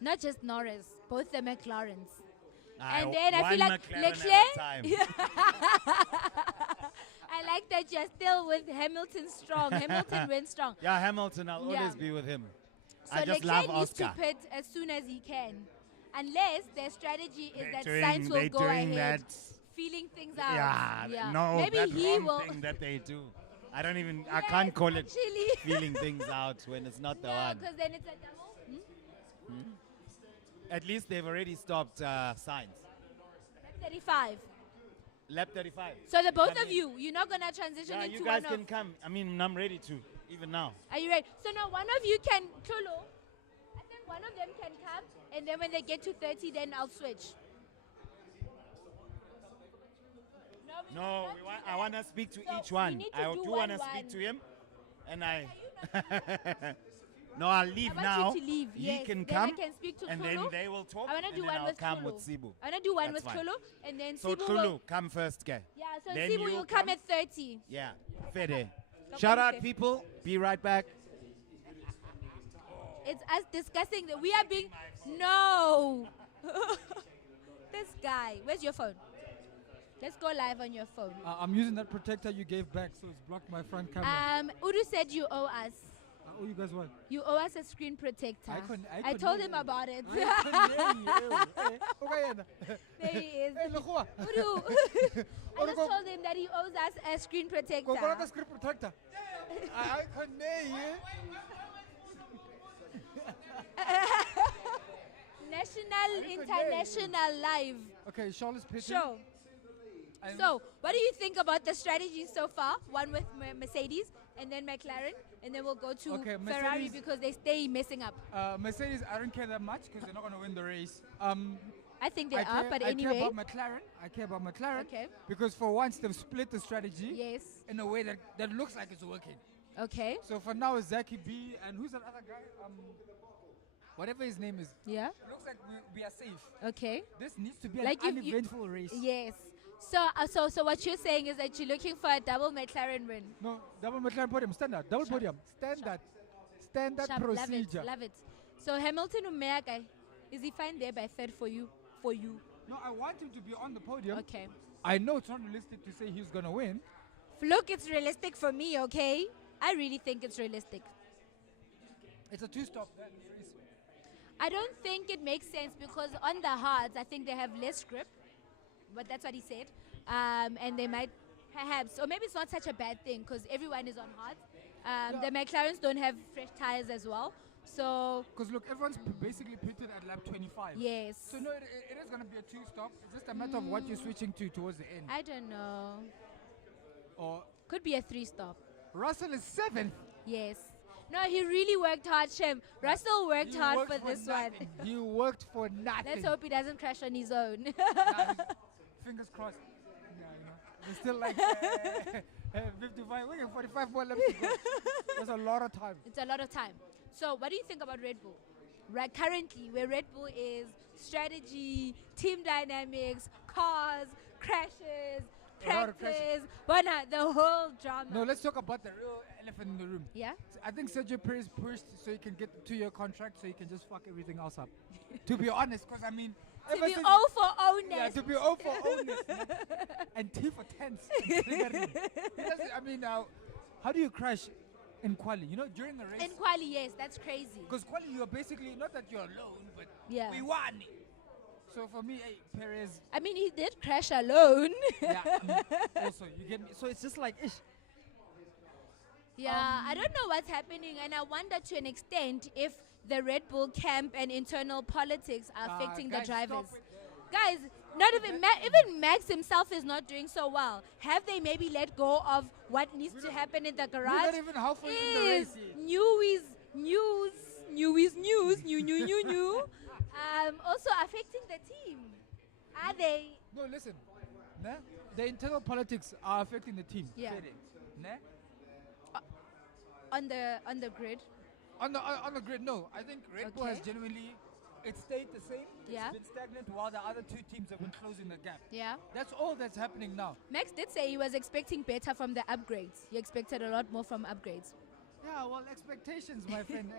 Not just Norris, both the McLarens. Aye, And then I one feel like McLaren at a Leclerc. time. I like that you're still with Hamilton strong. Hamilton went strong. Yeah, Hamilton, I'll Yeah. always be with him. So I just Leclerc love needs Oscar. to pit as soon as he can. Unless their strategy is that They're Sainz will they're go doing ahead, that. feeling things out. Yeah, no, Maybe that he wrong will. thing that they do. I don't even, I Yes, can't call it actually. feeling things out when it's not the No, one. because then it's a double. At least they've already stopped Sainz. That's 35. Lap 35. So the both Come of in. you're not gonna transition Yeah, into you guys one can of. come. I mean, I'm ready to, even now. Are you ready? So now one of you can Tulu. I think one of them can come, and then when they get to 30, then I'll switch. we No, cannot we do want, that. I want to speak to So each we one. need to I do do want to one, speak one. to him, and I. No, I'll leave I want now. you to leave. He yes. can then come, I can speak to and Tulu. then they will talk. I want to and do then one I'll with come Tulu. with Sibu. I want to do one That's with fine. Tulu, and then So Sibu Tulu, will. come first, guy. Yeah, so Then Sibu you will come come. at 30. Yeah, Fede. Come Shout on, out, Fede. people. Be right back. It's us discussing that we are being. No! This guy. Where's your phone? Let's go live on your phone. I'm using that protector you gave back, so it's blocked my front camera. Udu said you owe us. Oh, you guys what? You owe us a screen protector. I I told him know. about it. Okay, There he is. Hey, Lekgowa. Udu. I just told him that he owes us a screen protector. Go grab the screen protector. I can't. National, international, live Okay, Charles pitting. show. And So, what do you think about the strategy so far? One with Mercedes, and then McLaren, and then we'll go to Okay, Ferrari Mercedes- because they stay messing up. Mercedes, I don't care that much because they're not going to win the race. I think they I are, care, but I anyway. care about McLaren. I care about McLaren. Okay. Because for once they've split the strategy Yes. in a way that looks like it's working. Okay. So for now, it's Zaki B and who's that other guy? Whatever his name is. Yeah. Looks like we are safe. Okay. This needs to be Like an you- uneventful race. Yes. So what you're saying is that you're looking for a double McLaren win. No, double McLaren podium, standard, double podium, standard Sharp, procedure. Love it. So Hamilton Umeaga, is he fine there by third for you? No, I want him to be on the podium. Okay. I know it's not realistic to say he's gonna win. Look, it's realistic for me, okay? I really think it's realistic. It's a two-stop race. I don't think it makes sense because on the hards, I think they have less grip. But that's what he said. And they might perhaps, or maybe it's not such a bad thing because everyone is on hards. The McLarens don't have fresh tires as well. So, Because look, everyone's basically pitted at lap 25. yes. So no, it is gonna be a two-stop. It's just a matter of what you're switching to towards the end. I don't know. Or Could be a 3-stop. Russell is 7th. Yes. No, he really worked hard, Shem. Russell worked He hard worked for this one. nothing. He worked for nothing. Let's hope he doesn't crash on his own. Nah, fingers crossed. Yeah, you know. There's still like 55, wait, 45 more laps to go. That's a lot of time. It's a lot of time. So, what do you think about Red Bull? Right, currently, where Red Bull is strategy, team dynamics, cars, crashes, A lot of practice, the whole drama. No, let's talk about the real elephant in the room. Yeah? I think Sergio Perez pushed so he can get the 2-year contract so he can just fuck everything else up. To be honest, because I mean, To ever be since- O for O-ness. Yeah, to be O for O-ness, man. And T for tense. and triggering. He doesn't- I mean, how do you crash in quali? You know, during the race. In quali, yes, that's crazy. Because quali, you're basically, not that you're alone, but Yeah. we won. So for me, hey, Perez, I mean, he did crash alone. yeah, also, you get me? So it's just like, ish. Yeah, I don't know what's happening, and I wonder to an extent if the Red Bull camp and internal politics are affecting the guys, stop drivers. it. Guys, not even even Max himself is not doing so well. Have they maybe let go of what needs to happen in the garage? We're not even halfway in the race yet. News. Also affecting the team. Are they? No, listen. Nah? The internal politics are affecting the team. Yeah. Fair day. Nah? On the grid? On the grid, no. I think Red Bull has Okay. genuinely, it stayed the same. Yeah. It's been stagnant while the other two teams have been closing the gap. Yeah. That's all that's happening now. Max did say he was expecting better from the upgrades. He expected a lot more from upgrades. Yeah, well, expectations, my friend.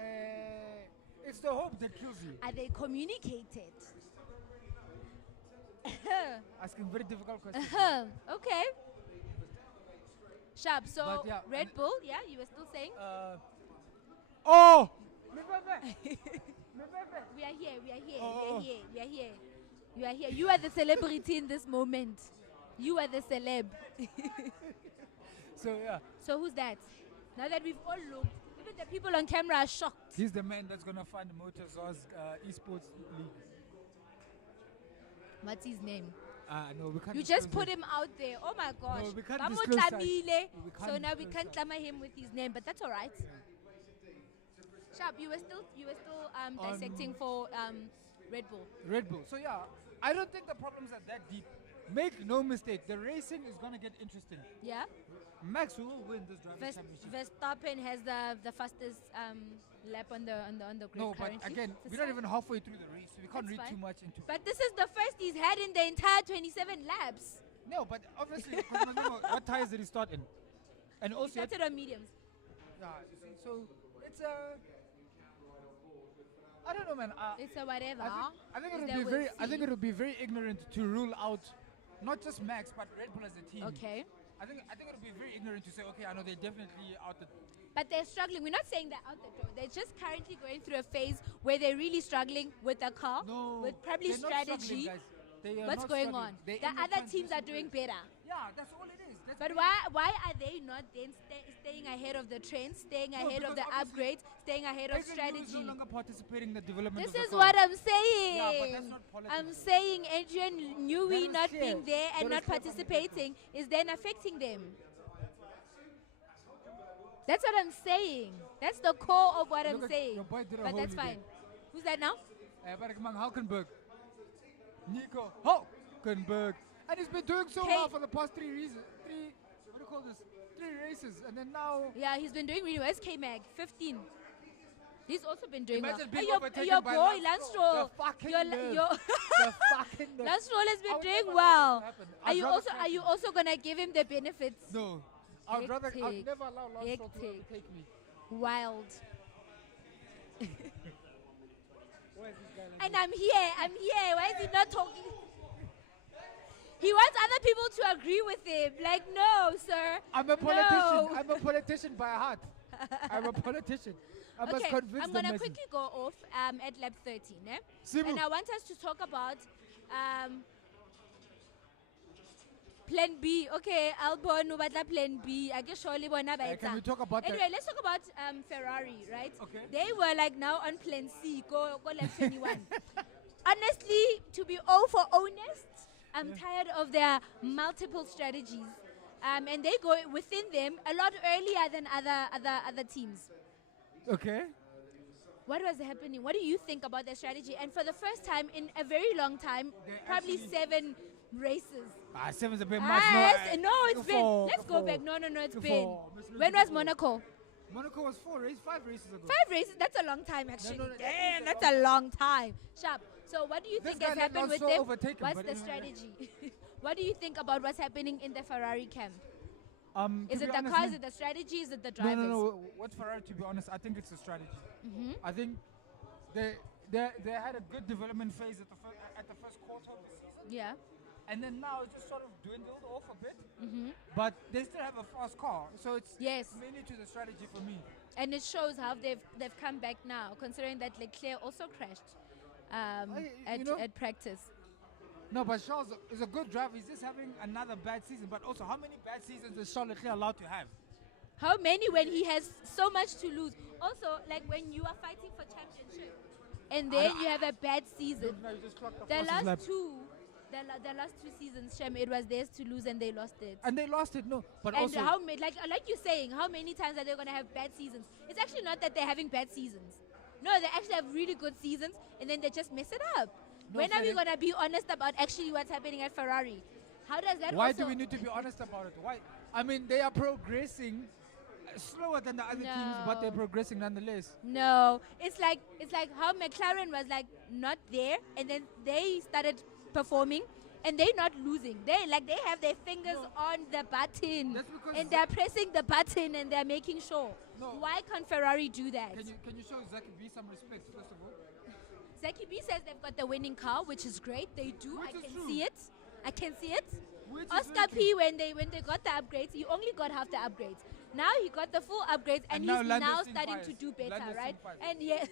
It's the hope that kills you. Are they communicated? Asking very difficult questions. Okay. Sharp. So But yeah, Red and- Bull, yeah, you were still saying? Oh! We are here, we are here, Oh. we are here, we are here. You are here. You are the celebrity in this moment. You are the celeb. So, yeah. So who's that? Now that we've all looked, even the people on camera are shocked. He's the man that's going to fund MotorZar's esports league. What's his name? No, we can't You just disclose put it. him out there. Oh my gosh. we can't Vamo disclose that. Tlamile. We So can't now we disclose can't that. clamor him with his name, but that's all right. Sharp, you were still dissecting for Red Bull. Red Bull. So yeah, I don't think the problems are that deep. Make no mistake, the racing is gonna get interesting. Yeah. Max will win this driving championship. Verstappen has the fastest lap on the grid No, but currently. again, That's we're not fine. even halfway through the race, so we can't That's read fine. too much into. But this is the first he's had in the entire 27 laps. No, but obviously, 'cause remember, what tires did he start in? And He also, you had- started on mediums. yeah, you see, so it's I don't know, man. It's a whatever. I think Is it'll that be we'll very. I think see. it'll be very ignorant to rule out, not just Max, but Red Bull as a team. Okay. I think it'll be very ignorant to say, okay, I know they're definitely out the. But they're struggling. We're not saying they're out the door. They're just currently going through a phase where they're really struggling with the car, No, with probably they're not struggling, strategy. guys. They are What's not going struggling. on? They're The in other teams are transition doing phase. better. Yeah, that's all it is. That's But really- why are they not then staying ahead of the trends, staying No, ahead of the because obviously upgrades, staying ahead of Adrian Newey is no strategy? longer participating in the development This of the is car. what I'm saying. Yeah, but that's not politics. I'm saying Adrian That Newey was not clear. being there and That not was clear from the participating is then affecting them. That's what I'm saying. That's the core of what I'm Look at saying. your boy did a But that's holy there. fine. Who's that now? Bergman Hulkenberg. Nico Hulkenberg. And he's been doing so Okay. well for the past 3 reasons. What do you call this? 3 races. And then now, Yeah, he's been doing really well. It's K-Mag, 15. He's also been doing well. Imagine being Hey, overtaken your by boy, Lance Lance Stroll. Stroll. The fucking Your, nerve. your the fucking nerve. Lance Stroll has I been would doing never allow well. that to happen. Are I'd you rather also crash are you him. also gonna give him the benefits? No. I'd Hectic. never allow Lance Stroll to Hectic. overtake me. Wild. Where is this guy? And I'm here. Why is he not talking? He wants other people to agree with him. Like, no, sir. I'm a politician. No. I'm a politician by heart. I'm a politician. I must Okay, convince I'm the gonna masses. quickly go off at lap 13, eh? Sibu. And I want us to talk about plan B. Okay, Albon, batla plan B. I guess surely bona ba Can we etsa. talk about Anyway, let's talk about Ferrari, right? Okay. They were like now on plan C, go lap 21. Honestly, to be all for honest, I'm tired of their multiple strategies. And they go within them a lot earlier than other teams. Okay. What was happening? What do you think about their strategy? And for the first time in a very long time, They probably actually- 7 races. 7's a bit much. No, it's been. Four, Let's go back. No, it's Four. been. Miss Lucy, When was four. Monaco? Monaco was 5 races ago. 5 races. That's a long time, actually. no, that Damn, is a that's a long time. Sharp. So, what do you This think guy has let happened with Alonso them? overtake him, What's but the anyway, strategy? What do you think about what's happening in the Ferrari camp? To Is be it the honest, car? Is it the strategy? Is it the No, drivers? no. What's Ferrari? To be honest, I think it's a strategy. I think they had a good development phase at the first quarter of the season, Yeah. and then now it's just sort of dwindled off a bit. But they still have a fast car, so it's Yes. mainly to the strategy for me. And it shows how they've come back now, considering that Leclerc also crashed you know- at practice. No, but Charles is a good driver. He's just having another bad season. But also, how many bad seasons is Charles Leclerc allowed to have? How many when he has so much to lose? Also, like when you are fighting for championship, and then you have a bad season. No, you just clocked the The fastest lap. last two, the last 2 seasons, Shem, it was theirs to lose and they lost it. And they lost it, no. But And also, how like you're saying, how many times are they gonna have bad seasons? It's actually not that they're having bad seasons. No, they actually have really good seasons, and then they just mess it up. No, When are we Ferrari- gonna be honest about actually what's happening at Ferrari? How does that? why also do we need to be honest about it? Why? I mean, they are progressing slower than the other teams, but they're No. progressing nonetheless. No, it's like how McLaren was like not there, and then they started performing, and they're not losing. They have their fingers on the button, That's because and they're pressing the button, and they're making sure. No. Why can't Ferrari do that? Can you show Zaki B some respect first of all? Zaki B says they've got the winning car, which is great. They do. Which I is can true. see it. I can see it. Which is Oscar very P, when they got the upgrades, he only got half the upgrades. Now he got the full upgrades, and And now he's Lando's now seen starting fires. to do better, Lando's right? seen fires. And yeah.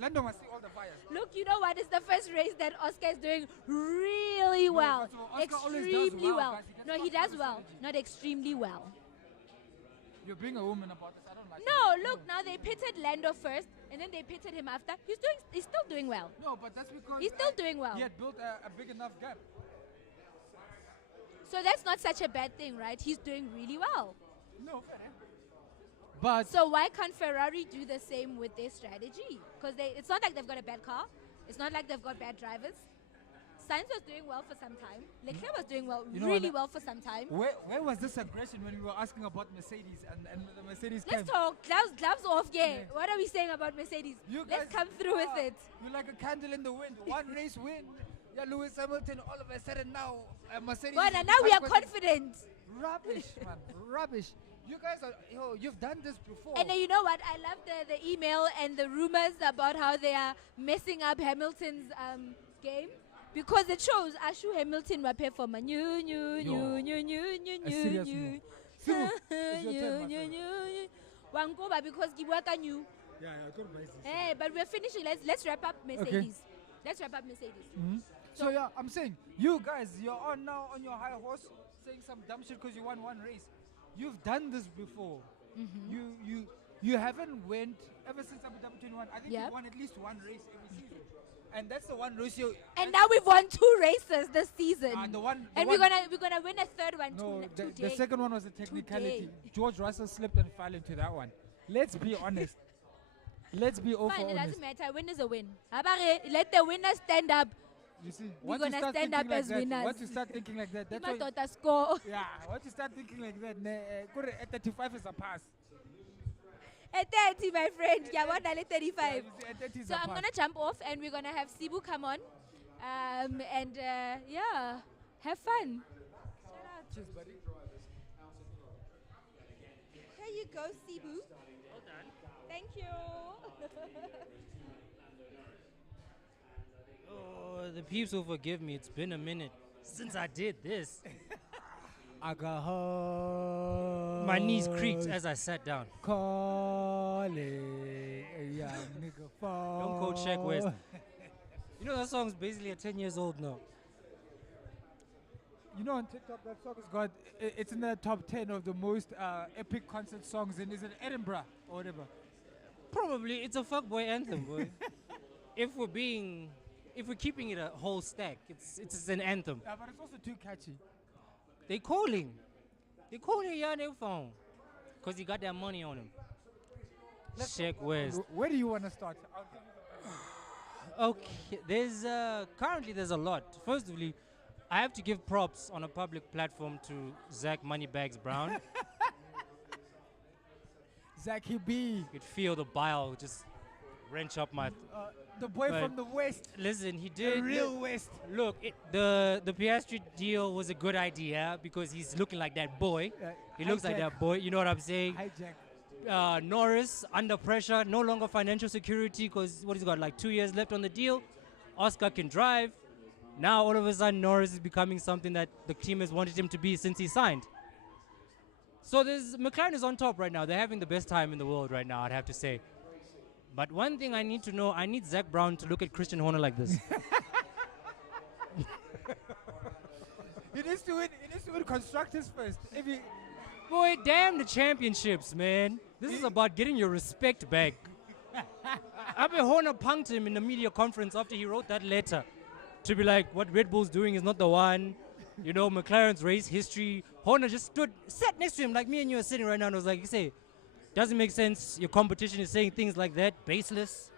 Lando must see all the fires. Look, you know what? It's the first race that Oscar is doing really well. but so Oscar always does Extremely well, well. guys. He gets No, he fucked does with well. strategy. Not extremely well. You're being a woman about this. I don't like No, it. look, now they pitted Lando first, and then they pitted him after. He's still doing well. No, but that's because He's still doing well. He had built a big enough gap. So that's not such a bad thing, right? He's doing really well. No, fair. But So why can't Ferrari do the same with their strategy? Because it's not like they've got a bad car. It's not like they've got bad drivers. Sainz was doing well for some time. Leclerc was doing well, You know really what? well for some time. where was this aggression when we were asking about Mercedes and the Mercedes Let's camp? talk. Gloves off, yeah. Yeah. What are we saying about Mercedes? You Let's guys come through with are- it. You're like a candle in the wind. One race win. Yeah, Lewis Hamilton. All of a sudden now, Mercedes. Well, is now we are 5%. confident. Rubbish, man. Rubbish. You guys are. You've done this before. And then you know what? I love the email and the rumors about how they are messing up Hamilton's game. Because it shows Ashu Hamilton will pay for new. A serious move. Sibu, it's your turn, my friend. Wangoba because Giwaka new. Yeah, I got my Hey, but we're finishing. Let's wrap up Mercedes. Let's wrap up Mercedes. So yeah, I'm saying, you guys, you're on now on your high horse, saying some dumb shit because you won one race. You've done this before. You haven't went ever since Abu Dhabi 21. I think Yep. you won at least one race every season, and that's the one race you. And now we've won 2 races this season. The one, and we're gonna win a third one no, today. the second one was a technicality. Today. George Russell slipped and fell into that one. Let's be honest. Let's be over Fine, it honest. doesn't matter. A win is a win. Habare, let the winner stand up. You see, We're once you gonna start stand thinking up like as that, winners. once you start thinking like that, that's why. Imadoda score. Yeah, once you start thinking like that, at 35 is a pass. At 30, my friend. Yeah, what? At 35. Yeah, you see, at 30 is So a I'm pass. gonna jump off, and we're gonna have Sibu come on, and yeah, have fun. Cheers, buddy. Here you go, Sibu. Thank you. Oh, the peeps will forgive me. It's been a minute since I did this. I got home. My knees creaked as I sat down. Calling a young nigga fall. Don't quote Shaq West. You know that song's basically 10 years old now. You know, on TikTok, that song has got, it's in the top 10 of the most epic concert songs in, is it Edinburgh or whatever? Probably it's a fuckboy anthem, boy. if we're keeping it a whole stack, it's an anthem. Yeah, but it's also too catchy. They calling Yane phone, cause he got that money on him. Shaq West. Where do you want to start? Okay, currently there's a lot. Firstly, I have to give props on a public platform to Zach Moneybags Brown. Zachy B. You could feel the bile just wrench up my. The boy But- from the West. Listen, he The did. real West. Look, the Piastri deal was a good idea because he's looking like that boy. He looks like hijack. that boy. You know what I'm saying? Hijack. Norris under pressure, no longer financial security because what he's got like 2 years left on the deal. Oscar can drive. Now all of a sudden Norris is becoming something that the team has wanted him to be since he signed. So McLaren is on top right now. They're having the best time in the world right now, I'd have to say. But one thing I need to know, I need Zach Brown to look at Christian Horner like this. He needs to win constructors first. If he, Boy, damn the championships, man. This is about getting your respect back. Abe Horner punked him in the media conference after he wrote that letter to be like, what Red Bull's doing is not the one. You know, McLaren's race history. Horner just sat next to him like me and you are sitting right now and was like, you say, doesn't make sense. Your competition is saying things like that, baseless.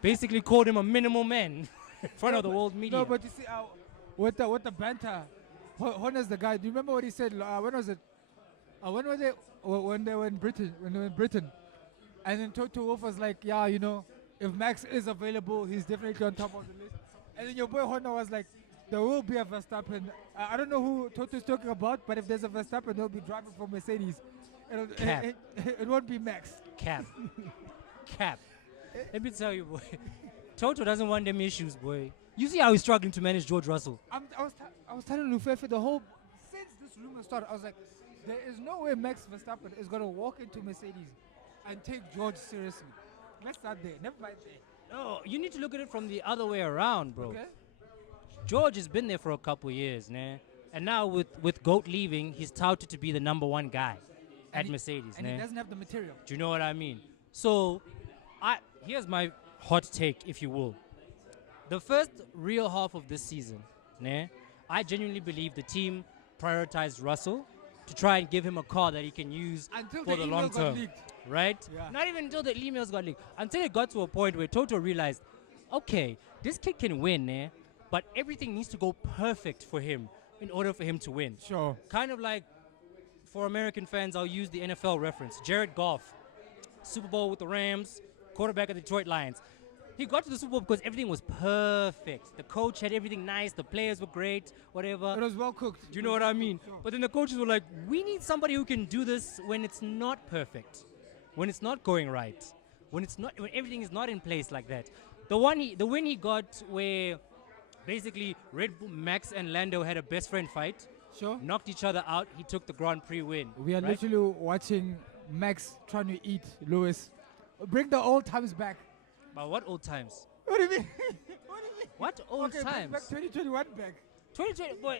Basically called him a minimal man in front of the world media. no, but you see, with the banter, Horner's the guy. Do you remember what he said? When was it? When were they? When they were in Britain. When they were in Britain, and then Toto Wolff was like, "Yeah, you know, if Max is available, he's definitely on top of the list." And then your boy Horner was like, "There will be a Verstappen." I don't know who Toto's talking about, but if there's a Verstappen, he'll be driving for Mercedes. Cap. It won't be Max. Cap. Let me tell you, boy. Toto doesn't want them issues, boy. You see how he's struggling to manage George Russell. I was telling Lufefe the whole since this rumor started. I was like, there is no way Max Verstappen is gonna walk into Mercedes and take George seriously. Let's start there. Never mind there. No, you need to look at it from the other way around, bro. Okay. George has been there for a couple years, nah? And now with GOAT leaving, he's touted to be the number one guy at Mercedes, And nah? he doesn't have the material. Do you know what I mean? So, here's my hot take, if you will. The first real half of this season, nah, I genuinely believe the team prioritized Russell to try and give him a car that he can use Until for the the long email got term. leaked. Right? Yeah. Not even until the emails got leaked. Until it got to a point where Toto realized, okay, this kid can win, eh? But everything needs to go perfect for him in order for him to win. Sure. Kind of like, for American fans, I'll use the NFL reference. Jared Goff, Super Bowl with the Rams, quarterback of the Detroit Lions. He got to the Super Bowl because everything was perfect. The coach had everything nice. The players were great, whatever. It was well cooked. Do you know what I mean? But then the coaches were like, we need somebody who can do this when it's not perfect, when it's not going right, when everything is not in place like that. The win he got where basically Red Bull, Max and Lando had a best friend fight, Sure. knocked each other out. He took the Grand Prix win. We are right? literally watching Max trying to eat Lewis. Bring the old times back. But what old times? What do you mean? What do you mean? What old Okay, times? back 2021 back. 2020, boy.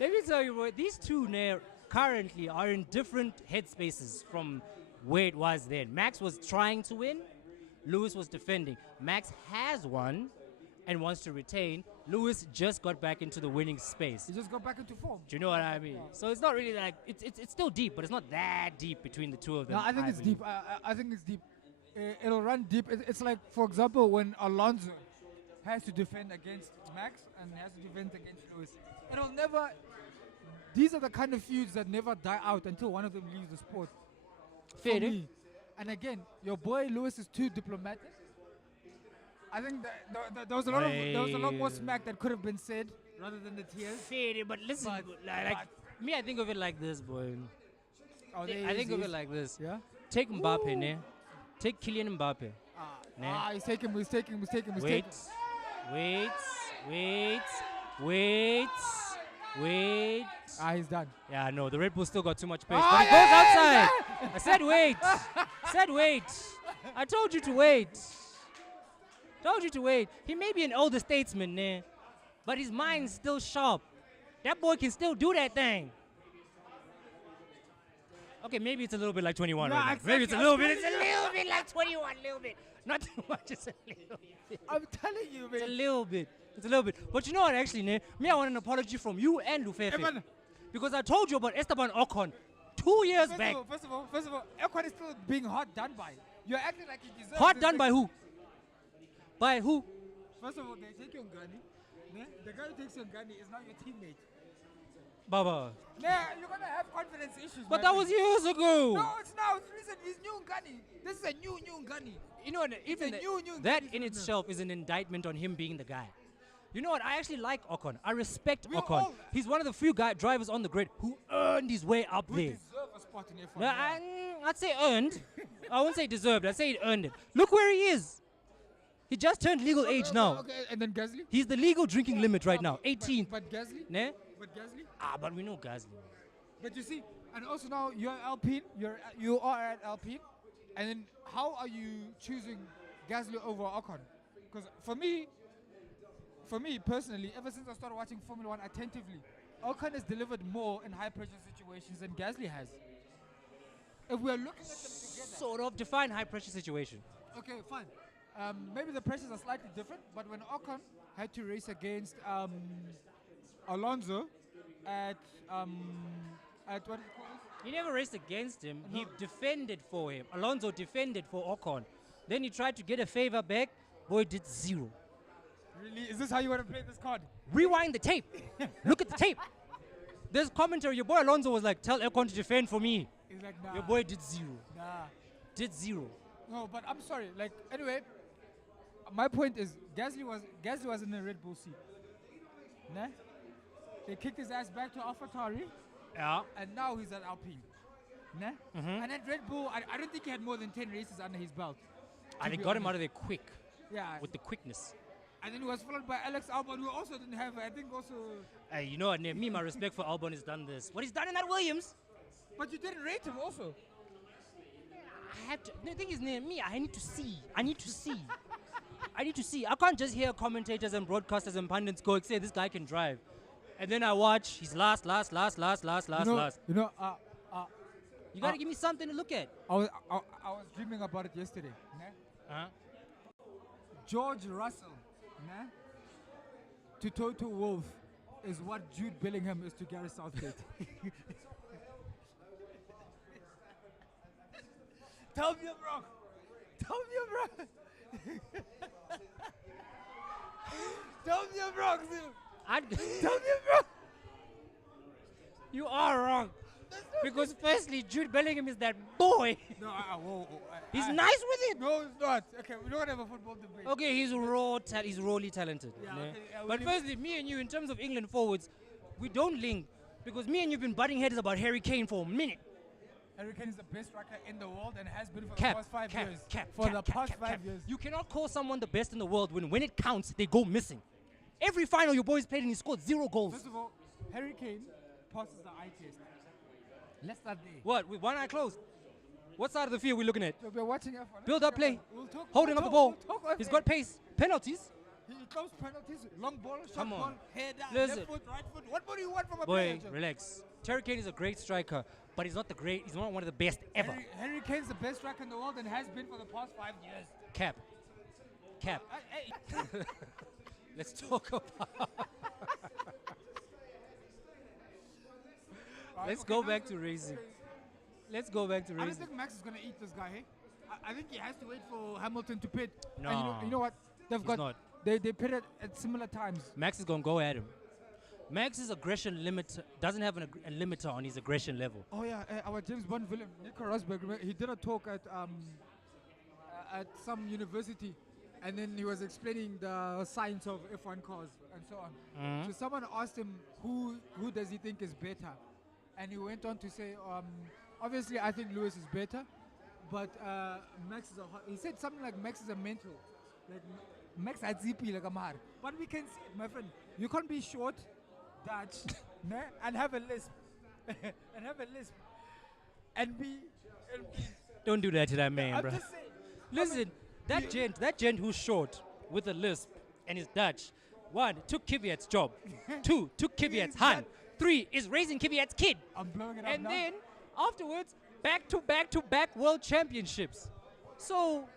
Let me tell you, boy, these two now currently are in different headspaces from where it was then. Max was trying to win, Lewis was defending. Max has won and wants to retain. Lewis just got back into the winning space. He just got back into form. Do you know what I mean? So it's not really like, it's still deep, but it's not that deep between the two of them. No, I think it's believe. deep. I think it's deep. It'll run deep. It's like, for example, when Alonso has to defend against Max and has to defend against Lewis. It'll never. These are the kind of feuds that never die out until one of them leaves the sport. Fair, For eh? me. And again, your boy Lewis is too diplomatic. I think that there was a lot more smack that could have been said rather than the tears. Fair, but listen, like me, I think of it like this, boy. Oh, I think of it like this. yeah. Take Mbappe, ne? Take Kylian Mbappe. He's taking. Wait. He's done. Yeah, no, the Red Bull still got too much pace. Ah, But it yeah, goes outside. yeah. I said wait. Said wait. I told you to wait. Told you to wait. He may be an older statesman, ne? But his mind's still sharp. That boy can still do that thing. Okay, maybe it's a little bit like 21 Nah, right now. exactly. Maybe it's a little bit like 21, a little bit. Not too much, just a little bit. I'm telling you, It's a man. little bit. It's a little bit. But you know what, actually, ne? Me, I want an apology from you and Lufefe. Evan. Because I told you about Esteban Ocon 2 years back. First of all, Ocon is still being hard done by. You're acting like he deserves Hard this done by thing. who? By who? First of all, they take your Ngani. Ne? The guy who takes your Ngani is not your teammate. Baba. Nah, you're gonna have confidence issues. But my that friend. was years ago. No, it's now. Listen, he's new Ngani. This is a new Ngani. You know what? Even a new that Ngani in now. itself is an indictment on him being the guy. You know what? I actually like Ocon. I respect We Ocon. all- He's one of the few drivers on the grid who earned his way up We there. deserve a spot in F1. No, yeah. I'd say earned. I wouldn't say deserved. I'd say he earned it. Look where he is. He just turned legal age now. Okay, and then Gasly? He's the legal drinking limit right now, 18th. But Gasly? Ne? But Gasly? But we know Gasly. But you see, and also now you're Alpine, you are at Alpine, and then how are you choosing Gasly over Ocon? Because for me personally, ever since I started watching Formula One attentively, Ocon has delivered more in high pressure situations than Gasly has. If we're looking at them together, Sort of define high pressure situation. okay, fine. Maybe the pressures are slightly different, but when Ocon had to race against Alonso at what do you call it? He never raced against him. He defended for him. Alonso defended for Ocon. Then he tried to get a favor back. Boy did zero. Really? Is this how you want to play this card? Rewind the tape. Look at the tape. There's commentary. Your boy Alonso was like, tell Ocon to defend for me. He's like, nah. Your boy did zero. Nah. Did zero. No, but I'm sorry. Like, anyway, my point is, Gasly was in the Red Bull seat. Nah? They kicked his ass back to AlphaTauri, Yeah. and now he's at Alpine. Nah? And at Red Bull, I don't think he had more than 10 races under his belt. And they be got him honest. out of there quick Yeah. with the quickness. And then he was followed by Alex Albon, who also didn't have, I think also... Hey, you know what? Me, my respect for Albon has done this. What he's done in that Williams. But you didn't rate him also. I have to. The thing is, me, I need to see. I need to see. I can't just hear commentators and broadcasters and pundits go say this guy can drive, and then I watch. He's last. You know, You gotta give me something to look at. I was dreaming about it yesterday. Nah? George Russell, nah? To Toto Wolff is what Jude Bellingham is to Gary Southgate. Tell me I'm wrong. Tell me I'm wrong. Tell me I'm wrong, Zil. Tell me I'm wrong. You are wrong. Because firstly, Jude Bellingham is that boy. No, whoa. He's nice with it. No, it's not. Okay, we don't have a football debate. Okay, he's he's rawly talented. Yeah, ne? okay, yeah, But we- firstly, me and you, in terms of England forwards, we don't link because me and you've been butting heads about Harry Kane for a minute. Harry Kane is the best striker in the world and has been for Cap, the past 5 cap, years. cap, For cap, the cap, past cap, 5 cap. years. You cannot call someone the best in the world when it counts, they go missing. Every final your boys played and he scored 0 goals. First of all, Harry Kane passes the eye test. Let's start there. What, with one eye closed? What side of the field we looking at? We're watching F1. Build up play. We'll talk, Holding we'll up the talk- ball. we'll talk He's F1. got pace. Penalties. He throws penalties, long ball, short Come on. ball, header, Listen. left foot, right foot. What more do you want from a Boy, player? Joe? relax. Terry Kane is a great striker, but he's not the great. He's not one of the best ever. Harry Kane's the best striker in the world and has been for the past 5 years. Cap. Hey, Let's talk about. Let's go back to racing. Let's go back to I don't racing. think Max is going to eat this guy, hey? I think he has to wait for Hamilton to pit. And No. you know what? They've He's got not. They pitted at similar times. Max is gonna go at him. Max's aggression limit doesn't have a limiter on his aggression level. Oh yeah, our James Bond villain, Nico Rosberg, he did a talk at some university, and then he was explaining the science of F1 cars and so on. So someone asked him who does he think is better, and he went on to say, obviously I think Lewis is better, but Max is he said something like Max is a mental, like Max had ZP like a mar. But we can see it, my friend. You can't be short, Dutch, ne, and have a lisp, and be. Don't do that to that man, I'm bro. just saying. Listen, that gent who's short with a lisp and is Dutch. 1, took Kvyat's job. 2, took Kvyat's hand. 3, is raising Kvyat's kid. I'm blowing it up And now. then afterwards, back to back world championships. So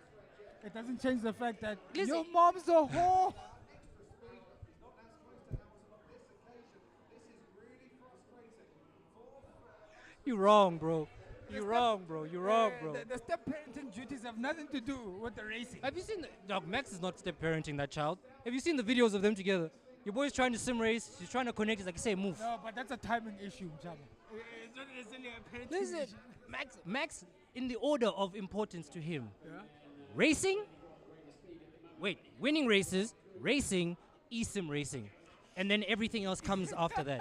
It doesn't change the fact that Listen. your mom's a whore. you're wrong, bro. You're wrong, bro. You're wrong, bro. The step parenting duties have nothing to do with the racing. Have you seen Dog Max is not step parenting that child. Have you seen the videos of them together? Your boy's trying to sim race. He's trying to connect. He's like, say, move. No, but that's a timing issue, Jama. It's not necessarily a parenting Listen, issue. Max, in the order of importance to him, Yeah? racing, winning races, racing, eSIM racing. And then everything else comes after that.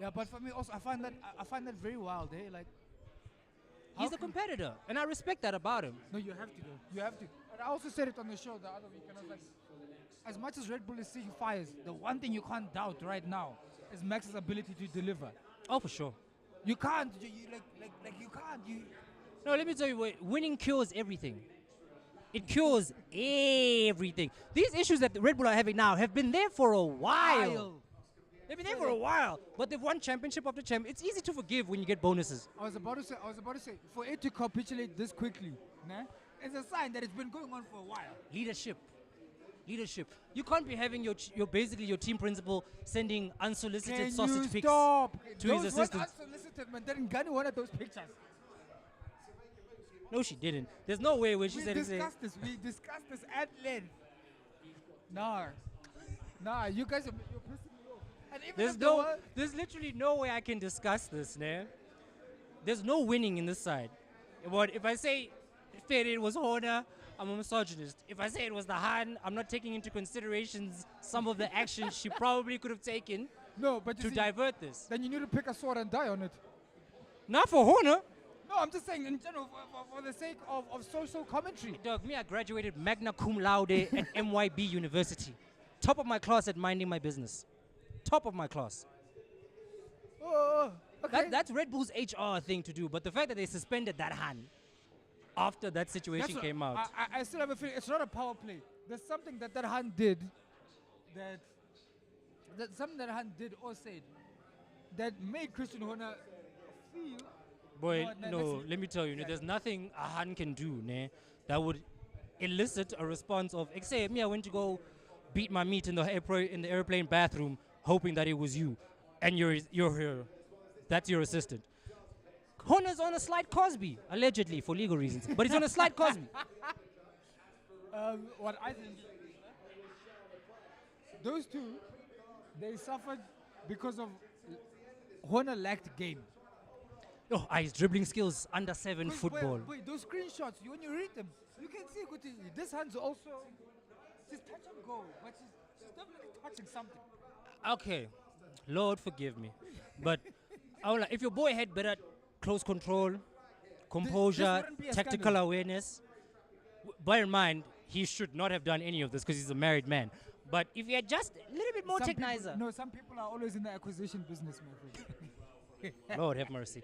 Yeah, but for me also, I find that very wild, eh? Like, He's how a competitor, and I respect that about him. no, you have to, though. You have to. And I also said it on the show the other week, and I was like, as much as Red Bull is seeing fires, the one thing you can't doubt right now is Max's ability to deliver. Oh, for sure. You can't. You you can't. You. No, let me tell you what, winning cures everything. It cures everything. These issues that the Red Bull are having now have been there for a while. They've been there for a while, but they've won championship after championship. It's easy to forgive when you get bonuses. I was about to say, for it to capitulate this quickly, nah, it's a sign that it's been going on for a while. Leadership. You can't be having your basically your team principal sending unsolicited Can sausage you pics stop? to his Those assistant. weren't unsolicited, man. Didn't Gunny one of those pictures? No, she didn't. There's no way where she We said it. discussed this. We discussed this at length. Nah, you guys are you're pissing me off. And even if there were- There's literally no way I can discuss this, man. There's no winning in this side. But if I say it was Horner, I'm a misogynist. If I say it was the Han, I'm not taking into considerations some of the actions she probably could have taken no, but you to see, divert this. then you need to pick a sword and die on it. Not for Horner. No, I'm just saying in general for the sake of social commentary. Dog, me, I graduated magna cum laude at MYB University. Top of my class at minding my business. Top of my class. Oh, okay. That's Red Bull's HR thing to do. But the fact that they suspended that Han after that situation That's what- came out. I still have a feeling it's not a power play. There's something that Han did that something that Han did or said that made Christian Horner feel. Boy, No, no, let's- let me tell you, yeah. there's nothing a Han can do that would elicit a response of, say, me, I went to go beat my meat in the airplane bathroom, hoping that it was you, and you're here. That's your assistant. Horner's on a slight Cosby, allegedly, for legal reasons, but he's on a slight Cosby. What I think, those two, they suffered because of Horner lacked game. Oh, his dribbling skills, under 7 football. Wait, those screenshots, when you read them, you can see this hand's also, she's touch and go, but she's definitely touching something. Okay, Lord forgive me, but if your boy had better close control, composure, wouldn't be a tactical scandal. awareness, bear in mind he should not have done any of this because he's a married man. But if he had just a little bit more technizer, Some people are always in the acquisition business, my friend. Lord have mercy.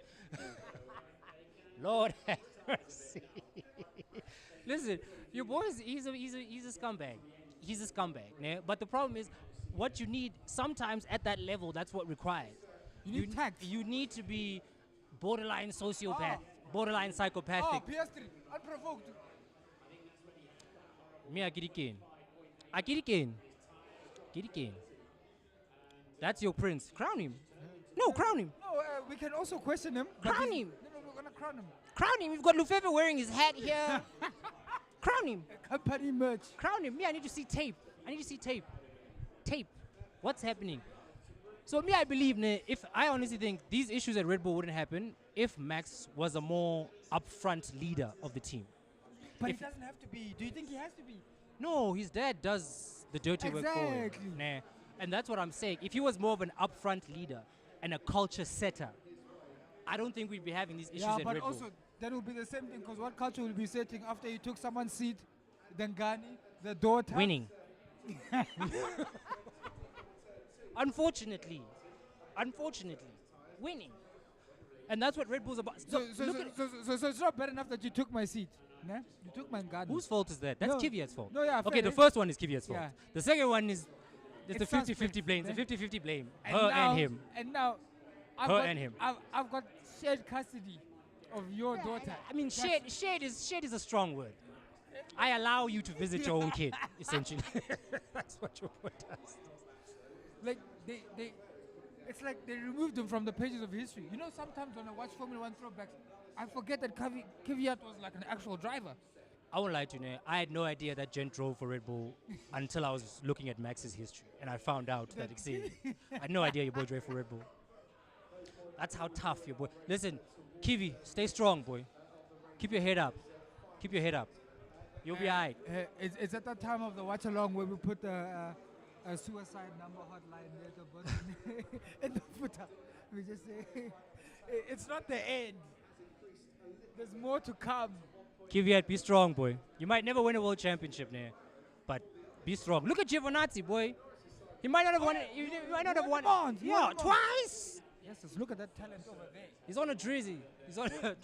Lord have mercy. Listen, your boy he's a scumbag. He's a scumbag. Yeah? But the problem is, what you need sometimes at that level, that's what required. You need tact. You need to be borderline sociopath, borderline psychopathic. Oh, PS3, unprovoked. Me, I get it again. I get it again. Get it again. That's your prince. Crown him. No, crown him. No, we can also question him. but Crown he's- him. No, we're gonna crown him. Crown him. We've got Lufever wearing his hat here. Crown him. Company merch. Crown him. Me, I need to see tape. I need to see tape. Tape. What's happening? So me, I believe, if I honestly think these issues at Red Bull wouldn't happen if Max was a more upfront leader of the team. But If- he doesn't have to be. Do you think he has to be? No, his dad does the dirty work for him. Exactly. Nah. And that's what I'm saying. If he was more of an upfront leader and a culture setter, I don't think we'd be having these issues Yeah, at but Red also Bull. that will be the same thing because what culture will be setting after you took someone's seat, then Ghani, the daughter. Winning. Unfortunately, winning. And that's what Red Bull's about. So, Look- so, look so, at- so, so, so it's not bad enough that you took my seat. Nah? You took my Ghani. Whose fault is that? That's No. Kvyat's fault. No, yeah, Okay, fair. the first one is Kvyat's fault. Yeah. The second one is it's a It's 50-50 suspect, blame. It's a eh? 50-50 blame. And Her now, and him. And now, I've Her got, and him. I've got shared custody of your daughter. I mean, That's- shade is a strong word. I allow you to visit your own kid, essentially. That's what your boy does. Like it's like they removed him from the pages of history. You know, sometimes when I watch Formula One throwbacks, I forget that Kvyat was like an actual driver. I won't lie to you, I had no idea that Gent drove for Red Bull until I was looking at Max's history, and I found out that I had no idea your boy drove for Red Bull. That's how tough your boy. Listen, Kiwi, stay strong, boy. Keep your head up. Keep your head up. You'll be alright. It's at that time of the watch along where we put a suicide number hotline at the bottom in the footer. We just say it's not the end. There's more to come. Kvyat, be strong, boy. You might never win a world championship, but be strong. Look at Giovinazzi, boy. He might not have won it. You might not have won Mons, it. he Yeah, won the Mons. twice. Yes, just look at that talent over there. He's on a drizzy. He's on a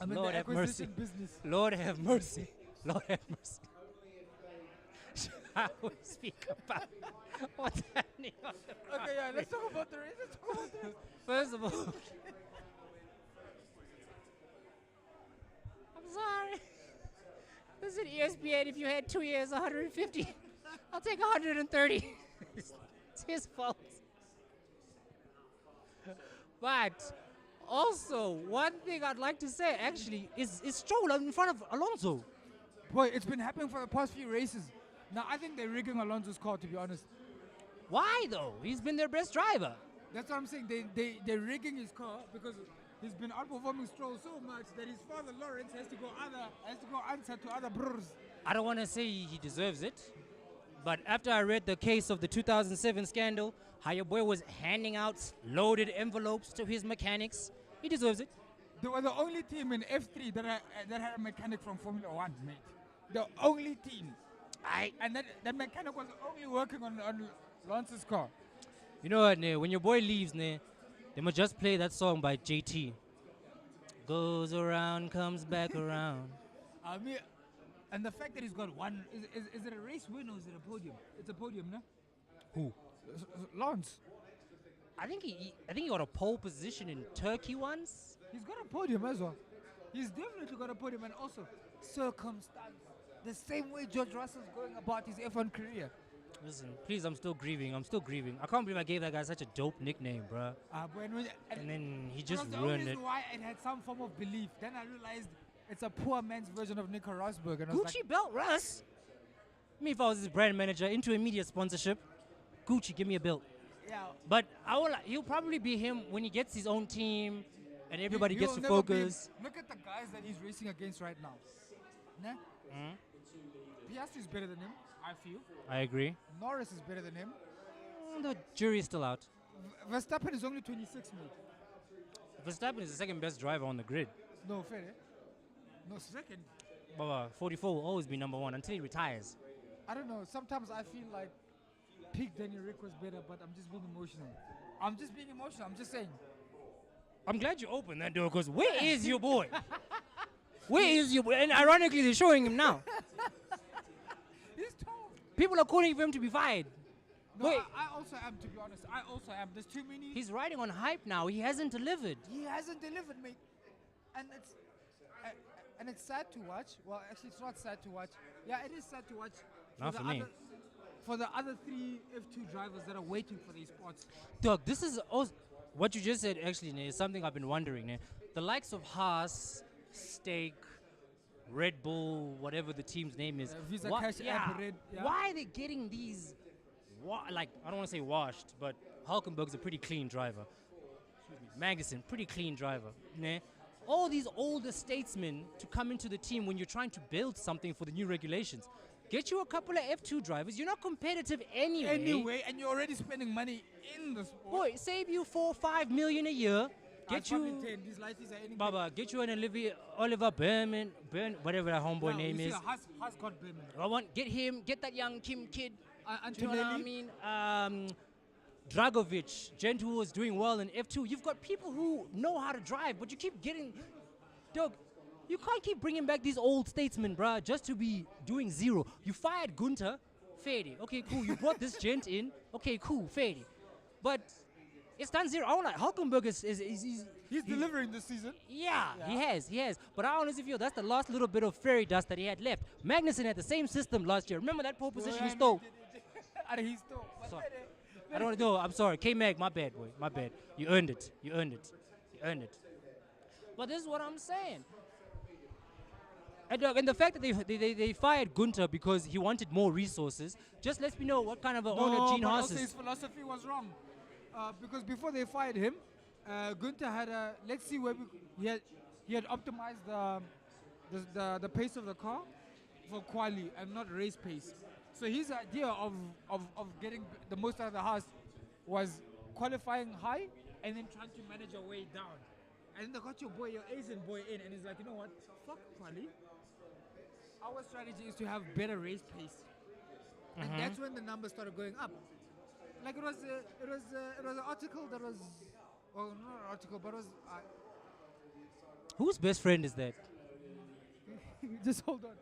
I'm in Lord the have mercy. acquisition business. Lord have mercy. Lord have mercy. I will speak about what's happening on the Okay, yeah, let's talk about the race. Let's talk about the race. First of all, I'm sorry. Listen, ESPN, if you had 2 years, 150, I'll take 130. It's his fault. But also, one thing I'd like to say actually is Stroll in front of Alonso. Boy, it's been happening for the past few races. Now, I think they're rigging Alonso's car, to be honest. Why though? He's been their best driver. That's what I'm saying. They're rigging his car because he's been outperforming Stroll so much that his father Lawrence has to go answer to other bros. I don't want to say he deserves it, but after I read the case of the 2007 scandal, how your boy was handing out loaded envelopes to his mechanics, he deserves it. They were the only team in F3 that had a mechanic from Formula One, mate. The only team. And that mechanic was only working on Lance's car. You know what, when your boy leaves, they must just play that song by JT. Goes around, comes back around. I mean, and the fact that he's got one, is it a race win or is it a podium? It's a podium, no? Who? Lance. I think he got a pole position in Turkey once. He's got a podium as well. He's definitely got a podium, and also circumstance. The same way George Russell's going about his F1 career. Listen, please, I'm still grieving. I can't believe I gave that guy such a dope nickname, bruh. And then he it just was the ruined only it. reason why it had some form of belief. Then I realized it's a poor man's version of Nico Rosberg. And I was Gucci belt, Russ. Me, if I was his brand manager into a media sponsorship, Gucci, give me a belt. yeah. But he'll probably be him when he gets his own team and everybody gets He'll to never be- focus. Look at the guys that he's racing against right now. Nah? Piastri is better than him, I feel. I agree. Norris is better than him. The jury's still out. Verstappen is only 26, mate. Verstappen is the second best driver on the grid. No, fair, eh? No, second. But 44 will always be number one until he retires. I don't know. Sometimes I feel like peak Danny Rick was better, but I'm just being emotional. I'm just being emotional. I'm just saying. I'm glad you opened that door, because where is your boy? Where is your boy? And ironically, they're showing him now. He's tall. People are calling for him to be fired. No, Wait. I also am, to be honest. I also am. There's too many. He's riding on hype now. He hasn't delivered. He hasn't delivered, mate. And it's sad to watch. Well, actually, it's not sad to watch. Yeah, it is sad to watch. Not for me. For the other 3 F2 drivers that are waiting for these spots. Doug, this is also, what you just said actually ne, is something I've been wondering. Ne. The likes of Haas, Stake, Red Bull, whatever the team's name is. Visa Cash App, Red. Yeah. Why are they getting these, like, I don't want to say washed, but Hulkenberg's a pretty clean driver. Excuse me, Magnussen, pretty clean driver. Ne. All these older statesmen to come into the team when you're trying to build something for the new regulations. Get you a couple of F2 drivers. You're not competitive anyway. And you're already spending money in the sport. Boy, save you 4 or 5 million a year. Get you, 10. These lighties are anything. Baba, get you an Oliver Berman, whatever that homeboy name is. Has got Berman. Get him, get that young Kim kid. Do you know what Antonelli. I mean? Dragovic, gent who was doing well in F2. You've got people who know how to drive, but you keep getting, Doug, you can't keep bringing back these old statesmen, bruh, just to be doing zero. You fired Gunter, fair. Okay, cool. You brought this gent in. Okay, cool, fair. But it's done zero. I want like Hulkenberg He's delivering this season. Yeah, he has. But I honestly feel that's the last little bit of fairy dust that he had left. Magnussen had the same system last year. Remember that pole position he stole? He stole. Sorry. I don't want to do. I'm sorry. K-Mag, my bad, boy. My bad. You earned it. But this is what I'm saying. And the fact that they fired Gunter because he wanted more resources just lets me know what kind of an owner Gene Haas also is. his philosophy was wrong. Because before they fired him, Gunter had let's see where he had optimized the pace of the car for quali and not race pace. So his idea of getting the most out of the Haas was qualifying high and then trying to manage your way down. And then they got your Asian boy in, and he's like, you know what? Fuck quali. Our strategy is to have better race pace, and that's when the numbers started going up. Like it was an article that was, well, not an article, but it was. Whose best friend is that? Just hold on.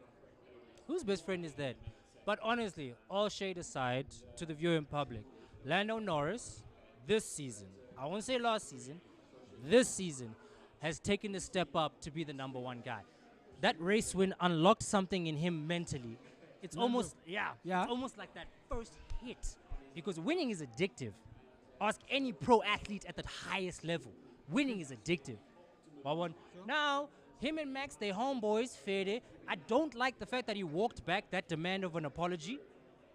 Whose best friend is that? But honestly, all shade aside to the viewing public, Lando Norris this season, I won't say last season, this season has taken a step up to be the number 1 guy. That race win unlocked something in him mentally. It's almost, it's almost like that first hit. Because winning is addictive. Ask any pro athlete at the highest level. Winning is addictive. Now, him and Max, they homeboys, fair. I don't like the fact that he walked back that demand of an apology.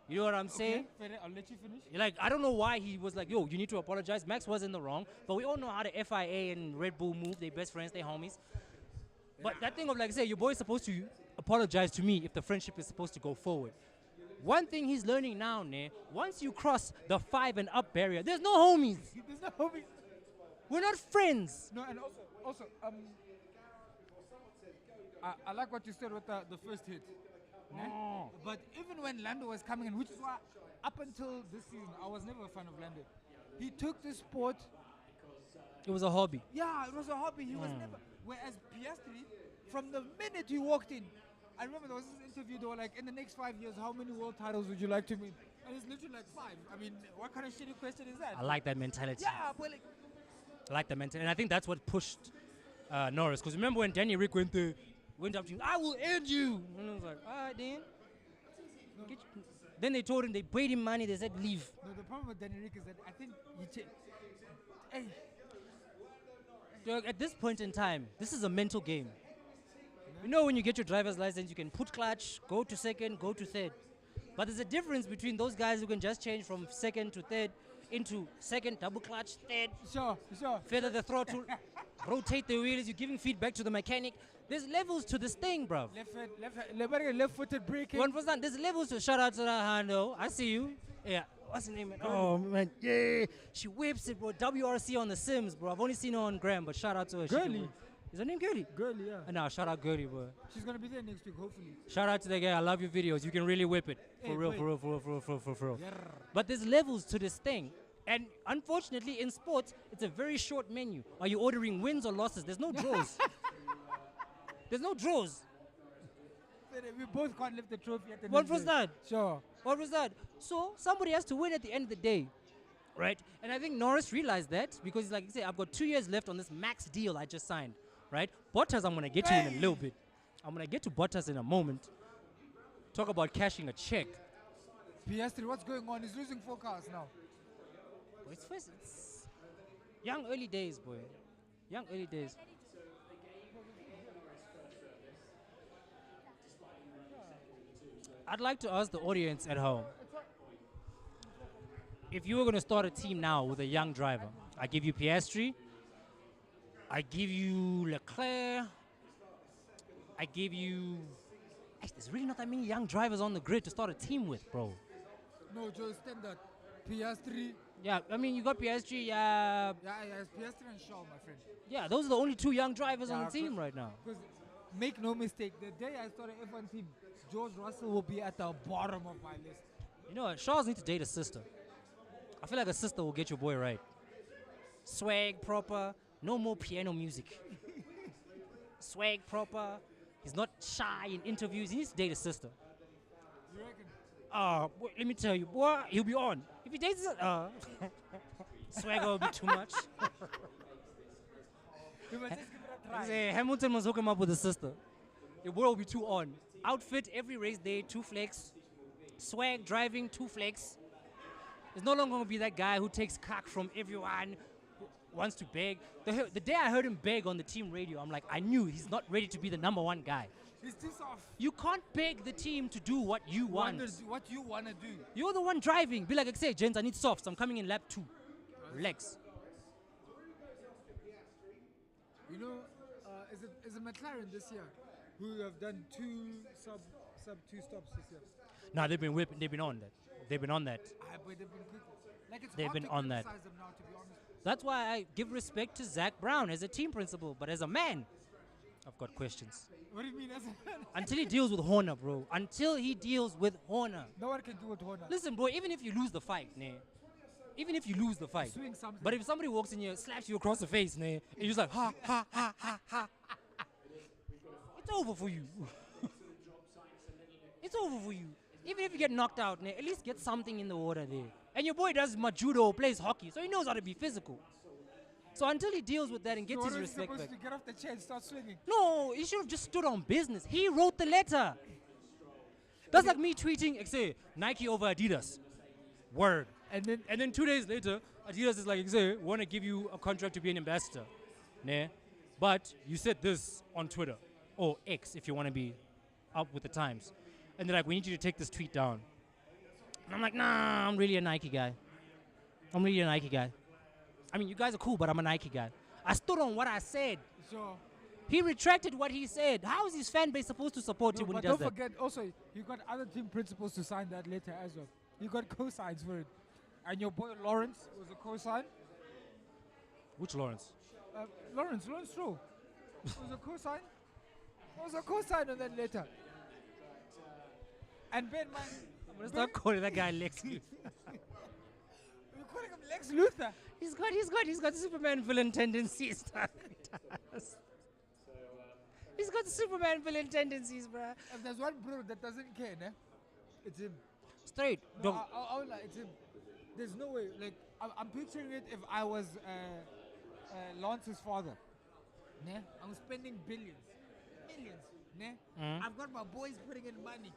You know what I'm saying? Okay, I'll let you finish. Like, I don't know why he was like, yo, you need to apologize. Max was in the wrong. But we all know how the FIA and Red Bull move. They best friends, they homies. But that thing of like, say, your boy's supposed to apologize to me if the friendship is supposed to go forward. One thing he's learning now, once you cross the 5 and up barrier, there's no homies. There's no homies. We're not friends. No, and also, I like what you said with the first hit. But even when Lando was coming in, which is why up until this season, I was never a fan of Lando. He took the sport. It was a hobby. Yeah, it was a hobby. He was never. Whereas Piastri, from the minute he walked in, I remember there was this interview, they were like, in the next 5 years, how many world titles would you like to win? And it's literally like 5. I mean, what kind of shitty question is that? I like that mentality. Yeah, but like... I like that mentality. And I think that's what pushed Norris. Because remember when Danny Rick went up to him, I will end you. And I was like, all right, then. Then they told him, they paid him money, they said, leave. No, the problem with Danny Rick is that I think hey. Dog, at this point in time, this is a mental game. You know when you get your driver's license, you can put clutch, go to second, go to third. But there's a difference between those guys who can just change from second to third into second, double clutch, third. Sure. Feather the throttle, rotate the wheels, you're giving feedback to the mechanic. There's levels to this thing, bro. Left-footed braking. 1%. There's levels to shout out to that handle. I see you. Yeah. What's her name, man? Oh, man. Yeah. She whips it, bro. WRC on the Sims, bro. I've only seen her on Gram, but shout out to her. Girly. Is her name Girly? Girly, yeah. Nah, shout out Girly, bro. She's gonna be there next week, hopefully. Shout out to the guy. I love your videos. You can really whip it. Hey, For real, boy. for real, for real, for real, for real, for real. Yeah. But there's levels to this thing. And unfortunately, in sports, it's a very short menu. Are you ordering wins or losses? There's no draws. There's no draws. We both can't lift the trophy at the What next was day. that? Sure. What was that? So somebody has to win at the end of the day, right? And I think Norris realized that because he's like, he said, I've got 2 years left on this max deal I just signed, right? Bottas, I'm gonna get to in a little bit. I'm gonna get to Bottas in a moment. Talk about cashing a check. Piastri, what's going on? He's losing 4 cars now. Boy, it's young early days, boy. Young early days. I'd like to ask the audience at home, if you were going to start a team now with a young driver, I give you Piastri, I give you Leclerc, I give you... Actually, there's really not that many young drivers on the grid to start a team with, bro. No, Joe, standard. Piastri. Yeah, I mean, you got Piastri, Yeah, it's Piastri and Shaw, my friend. yeah, those are the only 2 young drivers on Yeah, the team 'cause- right now. Because make no mistake, the day I start an F1 team, George Russell will be at the bottom of my list. You know what? Shaws need to date a sister. I feel like a sister will get your boy right. Swag proper, no more piano music. Swag proper. He's not shy in interviews. He needs to date a sister. You reckon? Boy, let me tell you, boy, he'll be on. If he dates swagger will be too much. You must just give it a try. Say, Hamilton must hook him up with a sister. Your boy will be too on. Outfit every race day, 2 flex. Swag driving, 2 flex. There's no longer going to be that guy who takes cock from everyone, who wants to beg. The day I heard him beg on the team radio, I'm like, I knew he's not ready to be the number 1 guy. He's too soft. You can't beg the team to do what you want. What you want to do. You're the one driving. Be like, say, gents, I need softs. I'm coming in lap 2. Relax. You know, is it McLaren this year who have done 2 sub 2 stops this year? Nah, they've been whipping. They've been on that. They've been on that. But they've been quick. Like it's They've hard been to on that. criticize them now, to be honest. That's why I give respect to Zach Brown as a team principal. But as a man, I've got questions. What do you mean? Until he deals with Horner, bro. Until he deals with Horner. No one can do it, Horner. Listen, bro, even if you lose the fight, nah. Even if you lose the fight. Swing something. But if somebody walks in here, slaps you across the face, nah, and you're just like, ha, ha, ha, ha, ha. It's over for you. It's over for you. Even if you get knocked out, nah, at least get something in the water there. And your boy does judo, plays hockey, so he knows how to be physical. So until he deals with that and gets So what his was he respect supposed back. to get off the chair and start swinging? No, he should have just stood on business. He wrote the letter. That's like me tweeting, say, Nike over Adidas. Word. And then 2 days later, Adidas is like, say, want to give you a contract to be an ambassador. Nah. But you said this on Twitter, or X if you want to be up with the times. And they're like, we need you to take this tweet down. And I'm like, nah, I'm really a Nike guy. I'm really a Nike guy. I mean, you guys are cool, but I'm a Nike guy. I stood on what I said. sure. He retracted what he said. How is his fan base supposed to support No, him when but he does don't that? forget, also, you got other team principals to sign that letter as well. You got co-signs for it. And your boy Lawrence was a co-sign. Which Lawrence? Lawrence Stroll was a co-sign. Was a co-sign on that letter. And Ben, man, I'm gonna start calling that guy Lex Luthor. we're calling him Lex Luthor. He's got Superman villain tendencies. He's got Superman villain tendencies, bruh. If there's one bro that doesn't care, nah, it's him. Straight. No, Dog. I would like, it's him. There's no way. Like, I'm picturing it if I was Lance's father. Nah, I'm spending billions. Millions. Nah? I've got my boys putting in money.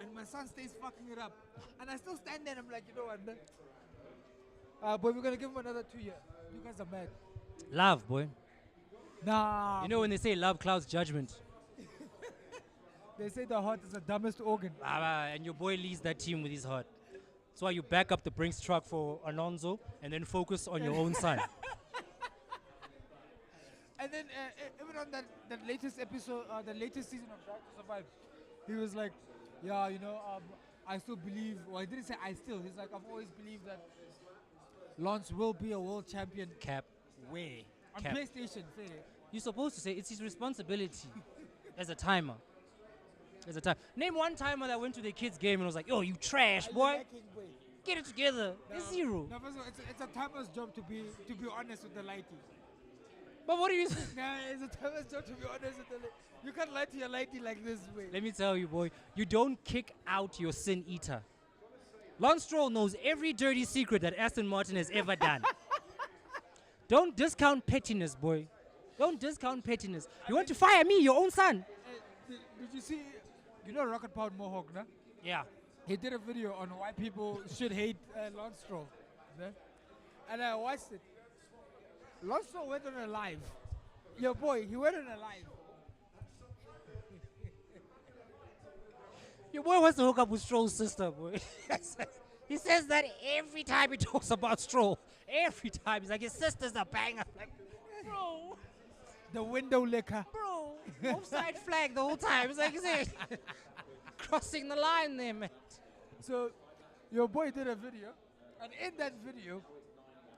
And my son stays fucking it up. And I still stand there and I'm like, you know what, nah? But we're going to give him another 2 years. You guys are mad. Love, boy. Nah. You know when they say love clouds judgment, They say the heart is the dumbest organ. and your boy leads that team with his heart. That's why you back up the Brinks truck for Alonso and then focus on your own side. And then even on that latest episode, the latest season of Drive to Survive, he was like, yeah, you know, I still believe, well, he didn't say I still, he's like, I've always believed that Lance will be a world champion. Cap. Way. On Cap. PlayStation, fair. You're supposed to say it's his responsibility as a timer. As a time. Name one timer that went to their kid's game and was like, yo, you trash, boy. Get it together. It's zero. No, first of all, it's a timer's job to be honest with the lighty. But what do you Nah, it's a timer's job to be honest with the lighty. You can't lie to your lighty like this way. Let me tell you, boy, you don't kick out your sin eater. Lance Stroll knows every dirty secret that Aston Martin has ever done. Don't discount pettiness, boy. Don't discount pettiness. You want to fire me, your own son? Did you see, you know Rocket Powered Mohawk, no? Yeah. He did a video on why people should hate Lance Stroll. Yeah? And I watched it. Lance Stroll went on a live. Your boy, he went on a live. Your boy wants to hook up with Stroll's sister, boy. He says that every time he talks about Stroll. Every time. He's like, his sister's a banger. Like, bro, The window licker. bro. Offside flag the whole time. It's like, is it crossing the line there, man? So, your boy did a video, and in that video,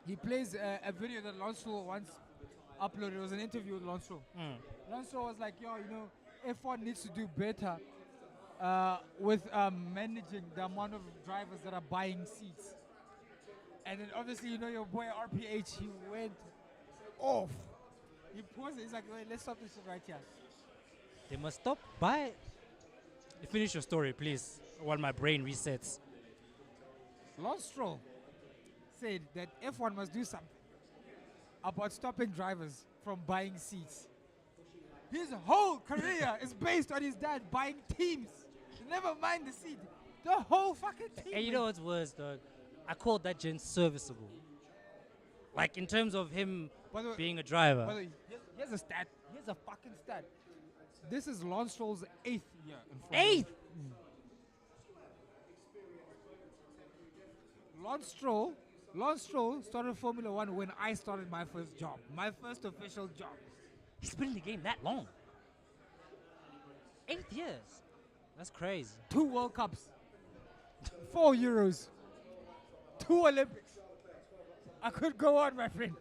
he plays a video that Lance Stroll once uploaded. It was an interview with Lance Stroll. Lance Stroll was like, yo, you know, F1 needs to do better with managing the amount of drivers that are buying seats. And then obviously, you know, your boy RPH, he went off. He paused it. He's like, wait, let's stop this shit right here. They must stop by. Finish your story, please, while my brain resets. Lance Stroll said that F1 must do something about stopping drivers from buying seats. His whole career is based on his dad buying teams. Never mind the seat. The whole fucking team. And you know what's worse, dog? I called that gent serviceable. Like, in terms of him By the way- being a driver. By the way, here's a stat. Here's a fucking stat. This is Lance Stroll's 8th year in Formula 8th? Lance Stroll started Formula 1 when I started my first job. My first official job. He's been in the game that long. 8 years. That's crazy. 2 World Cups. 4 Euros. 2 Olympics. I could go on, my friend.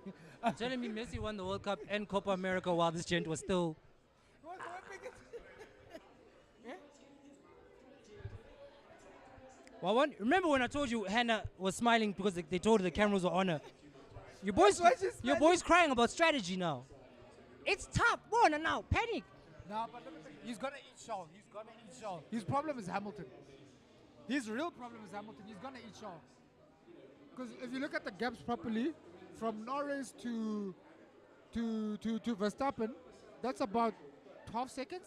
You're telling me Messi won the World Cup and Copa America while this gent was still... Yeah? Well, remember when I told you Hannah was smiling because they told her the cameras were on her? Your boy's, why she's your smiling. boy's crying about strategy now. It's tough. Go on now. Panic. No, but let me tell you, he's gonna eat Shaw. He's gonna eat Shaw. His problem is Hamilton. His real problem is Hamilton. He's gonna eat Shaw. Because if you look at the gaps properly, from Norris to Verstappen, that's about 12 seconds.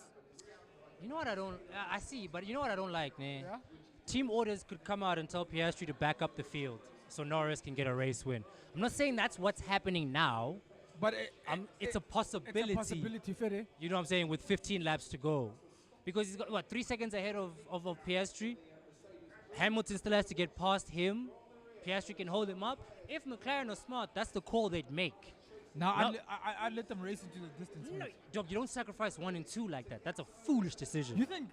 You know what I don't... I see, but you know what I don't like, man? Yeah. Team orders could come out and tell Piastri to back up the field so Norris can get a race win. I'm not saying that's what's happening now. But It's a possibility. It's a possibility, Fede. You know what I'm saying? With 15 laps to go. Because he's got, 3 seconds ahead of Piastri. Hamilton still has to get past him. Piastri can hold him up. If McLaren are smart, that's the call they'd make. Now, I'd let them race into the distance. No, mate. Job, you don't sacrifice 1 and 2 like that. That's a foolish decision. You think?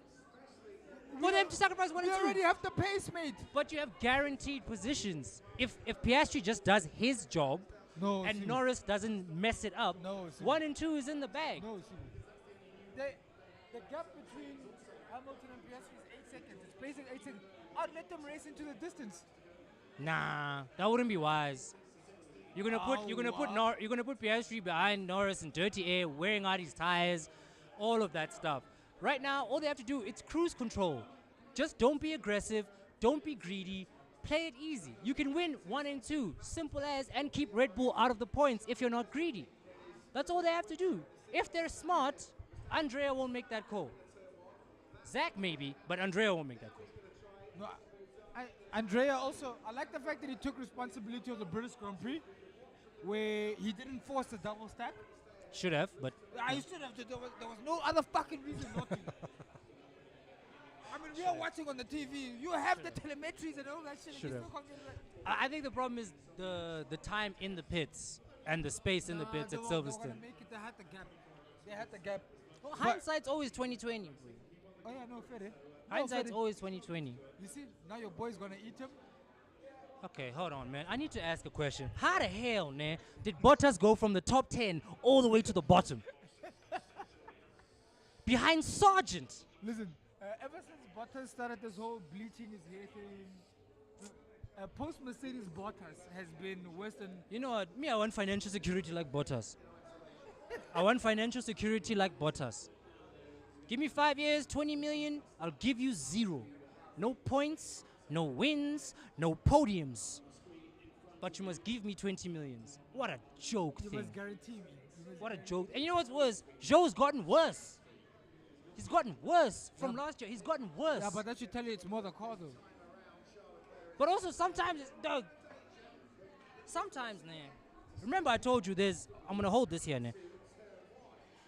For them to sacrifice 1 We and 2. already have the pace, mate. But you have guaranteed positions. If Piastri just does his job No, and see. Norris doesn't mess it up, No, see. 1 and 2 is in the bag. No, see. The gap between Hamilton and Piastri is 8 seconds. It's placed at 8 seconds. I'd let them race into the distance. Nah, that wouldn't be wise. You're gonna put Piastri behind Norris in dirty air, wearing out his tires, all of that stuff. Right now, all they have to do is cruise control. Just don't be aggressive, don't be greedy, play it easy. You can win 1 and 2, simple as, and keep Red Bull out of the points if you're not greedy. That's all they have to do. If they're smart, Andrea won't make that call. Zach maybe, but Andrea won't make that call. No, Andrea also, I like the fact that he took responsibility of the British Grand Prix, where he didn't force the double stack. Should have, but I should have. There was no other fucking reason not to. I mean, we are watching on the TV. You have the telemetries and all that shit. And you Should've. still can't get it right. I think the problem is the time in the pits and the space in the pits They at were gonna Silverstone. make it. They had the gap. They had the gap. Well, But- hindsight's always 2020. Oh yeah, no, fair. Hindsight's always 2020. You see, now your boy's gonna eat him. Okay, hold on, man. I need to ask a question. How the hell, man, did Bottas go from the top 10 all the way to the bottom? Behind Sargent. Listen, ever since Bottas started this whole bleaching his hair thing, post Mercedes Bottas has been worse than. You know what? Me, I want financial security like Bottas. I want financial security like Bottas. Give me 5 years, 20 million, I'll give you 0. No points, no wins, no podiums. But you must give me 20 millions. What a joke You thing. must guarantee me. What a joke. And you know what's worse? Joe's gotten worse. He's gotten worse from last year. He's gotten worse. Yeah, but that should tell you it's more the car though. But also sometimes, dog. Sometimes, nah. Remember I told you I'm gonna hold this here, nah.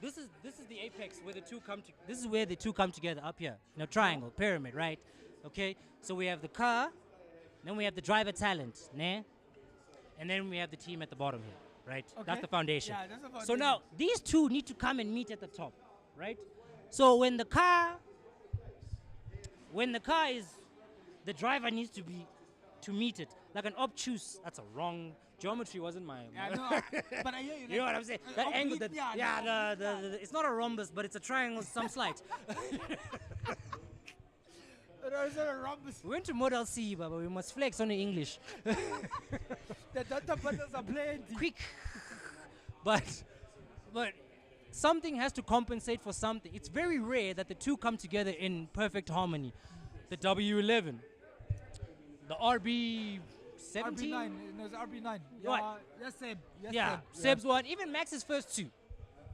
This is the apex where the two come to. This is where the two come together up here. In a triangle, pyramid, right? Okay. So we have the car, then we have the driver talent, nah. And then we have the team at the bottom here, right? Okay. That's the foundation. Yeah, that's the So foundation. now these two need to come and meet at the top, right? So when the car is, the driver needs to meet it like an obtuse. That's a wrong geometry. Wasn't my. Yeah, no, but I hear you. You know what I'm saying? That angle, oblique, it's not a rhombus, but it's a triangle, some slight. No, it's not a rhombus. We went to Model C, but we must flex on the English. The data buttons are plenty. Quick. But something has to compensate for something. It's very rare that the two come together in perfect harmony. The W11, the RB17. RB9, no, it's RB9. What? Yes, Seb. Yes, Yeah, Seb. Seb's one. Even Max's first two,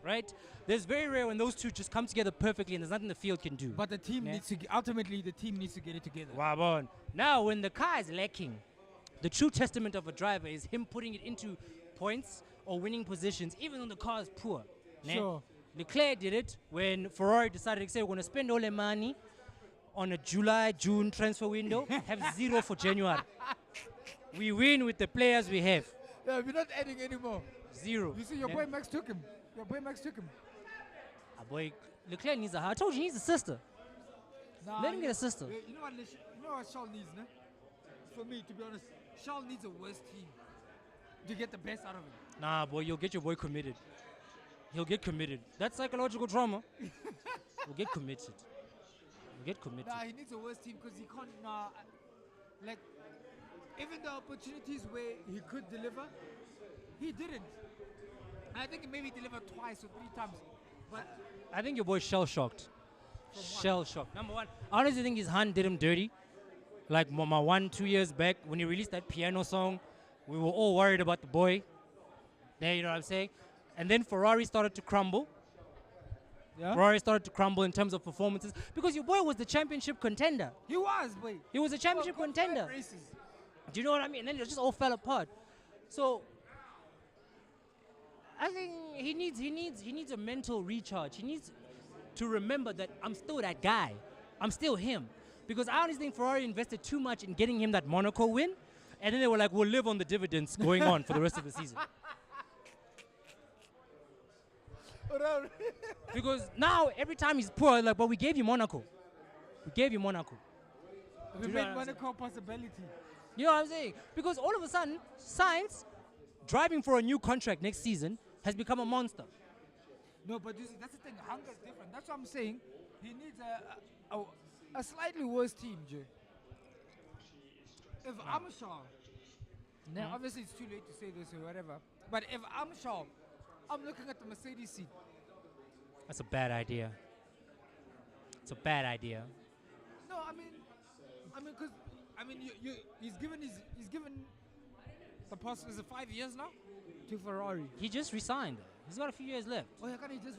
right? There's very rare when those two just come together perfectly and there's nothing the field can do. But the team needs to. Ultimately, the team needs to get it together. Wow, bon. Now, when the car is lacking, the true testament of a driver is him putting it into points or winning positions, even though the car is poor. Ne? Sure. Leclerc did it when Ferrari decided to say, we're going to spend all the money on a June transfer window, have 0 for January. We win with the players we have. Yeah, we're not adding anymore. 0. You see, your boy Max took him. Ah, boy, Leclerc needs a I told you, he needs a sister. Nah, Let him get a sister. You know what Charles needs, ne? For me, to be honest, Charles needs a worse team to get the best out of him. Nah, boy, you'll get your boy committed. He'll get committed. That's psychological trauma. He'll get committed. He'll get committed. Nah, he needs a worse team because he can't. Like, even the opportunities where he could deliver, he didn't. I think he maybe delivered twice or 3 times. But I think your boy's shell-shocked. Shell-shocked. Number one, I honestly think his hand did him dirty. Like my 1-2 years back, when he released that piano song, we were all worried about the boy. There, you know what I'm saying? And then Ferrari started to crumble. yeah, Ferrari started to crumble in terms of performances because your boy was the championship contender. he was, boy. He was a championship Go 5 contender. races. Do you know what I mean? And then it just all fell apart. So I think he needs a mental recharge. He needs to remember that I'm still that guy. I'm still him. Because I honestly think Ferrari invested too much in getting him that Monaco win. And then they were like, we'll live on the dividends going on for the rest of the season. Because now, every time he's poor, like, but we gave you Monaco. We gave you Monaco. We Do you know made what I'm Monaco a possibility. You know what I'm saying? Because all of a sudden, Sainz, driving for a new contract next season, has become a monster. No, but you see, that's the thing. Hunger's different. That's what I'm saying. He needs a slightly worse team, Jay. If I'm Shaw, now obviously it's too late to say this or whatever, but if I'm Shaw, I'm looking at the Mercedes seat. That's a bad idea. It's a bad idea. No, I mean, because he's given the past, is it 5 years now, to Ferrari. He just resigned. He's got a few years left. Oh, yeah, can't he just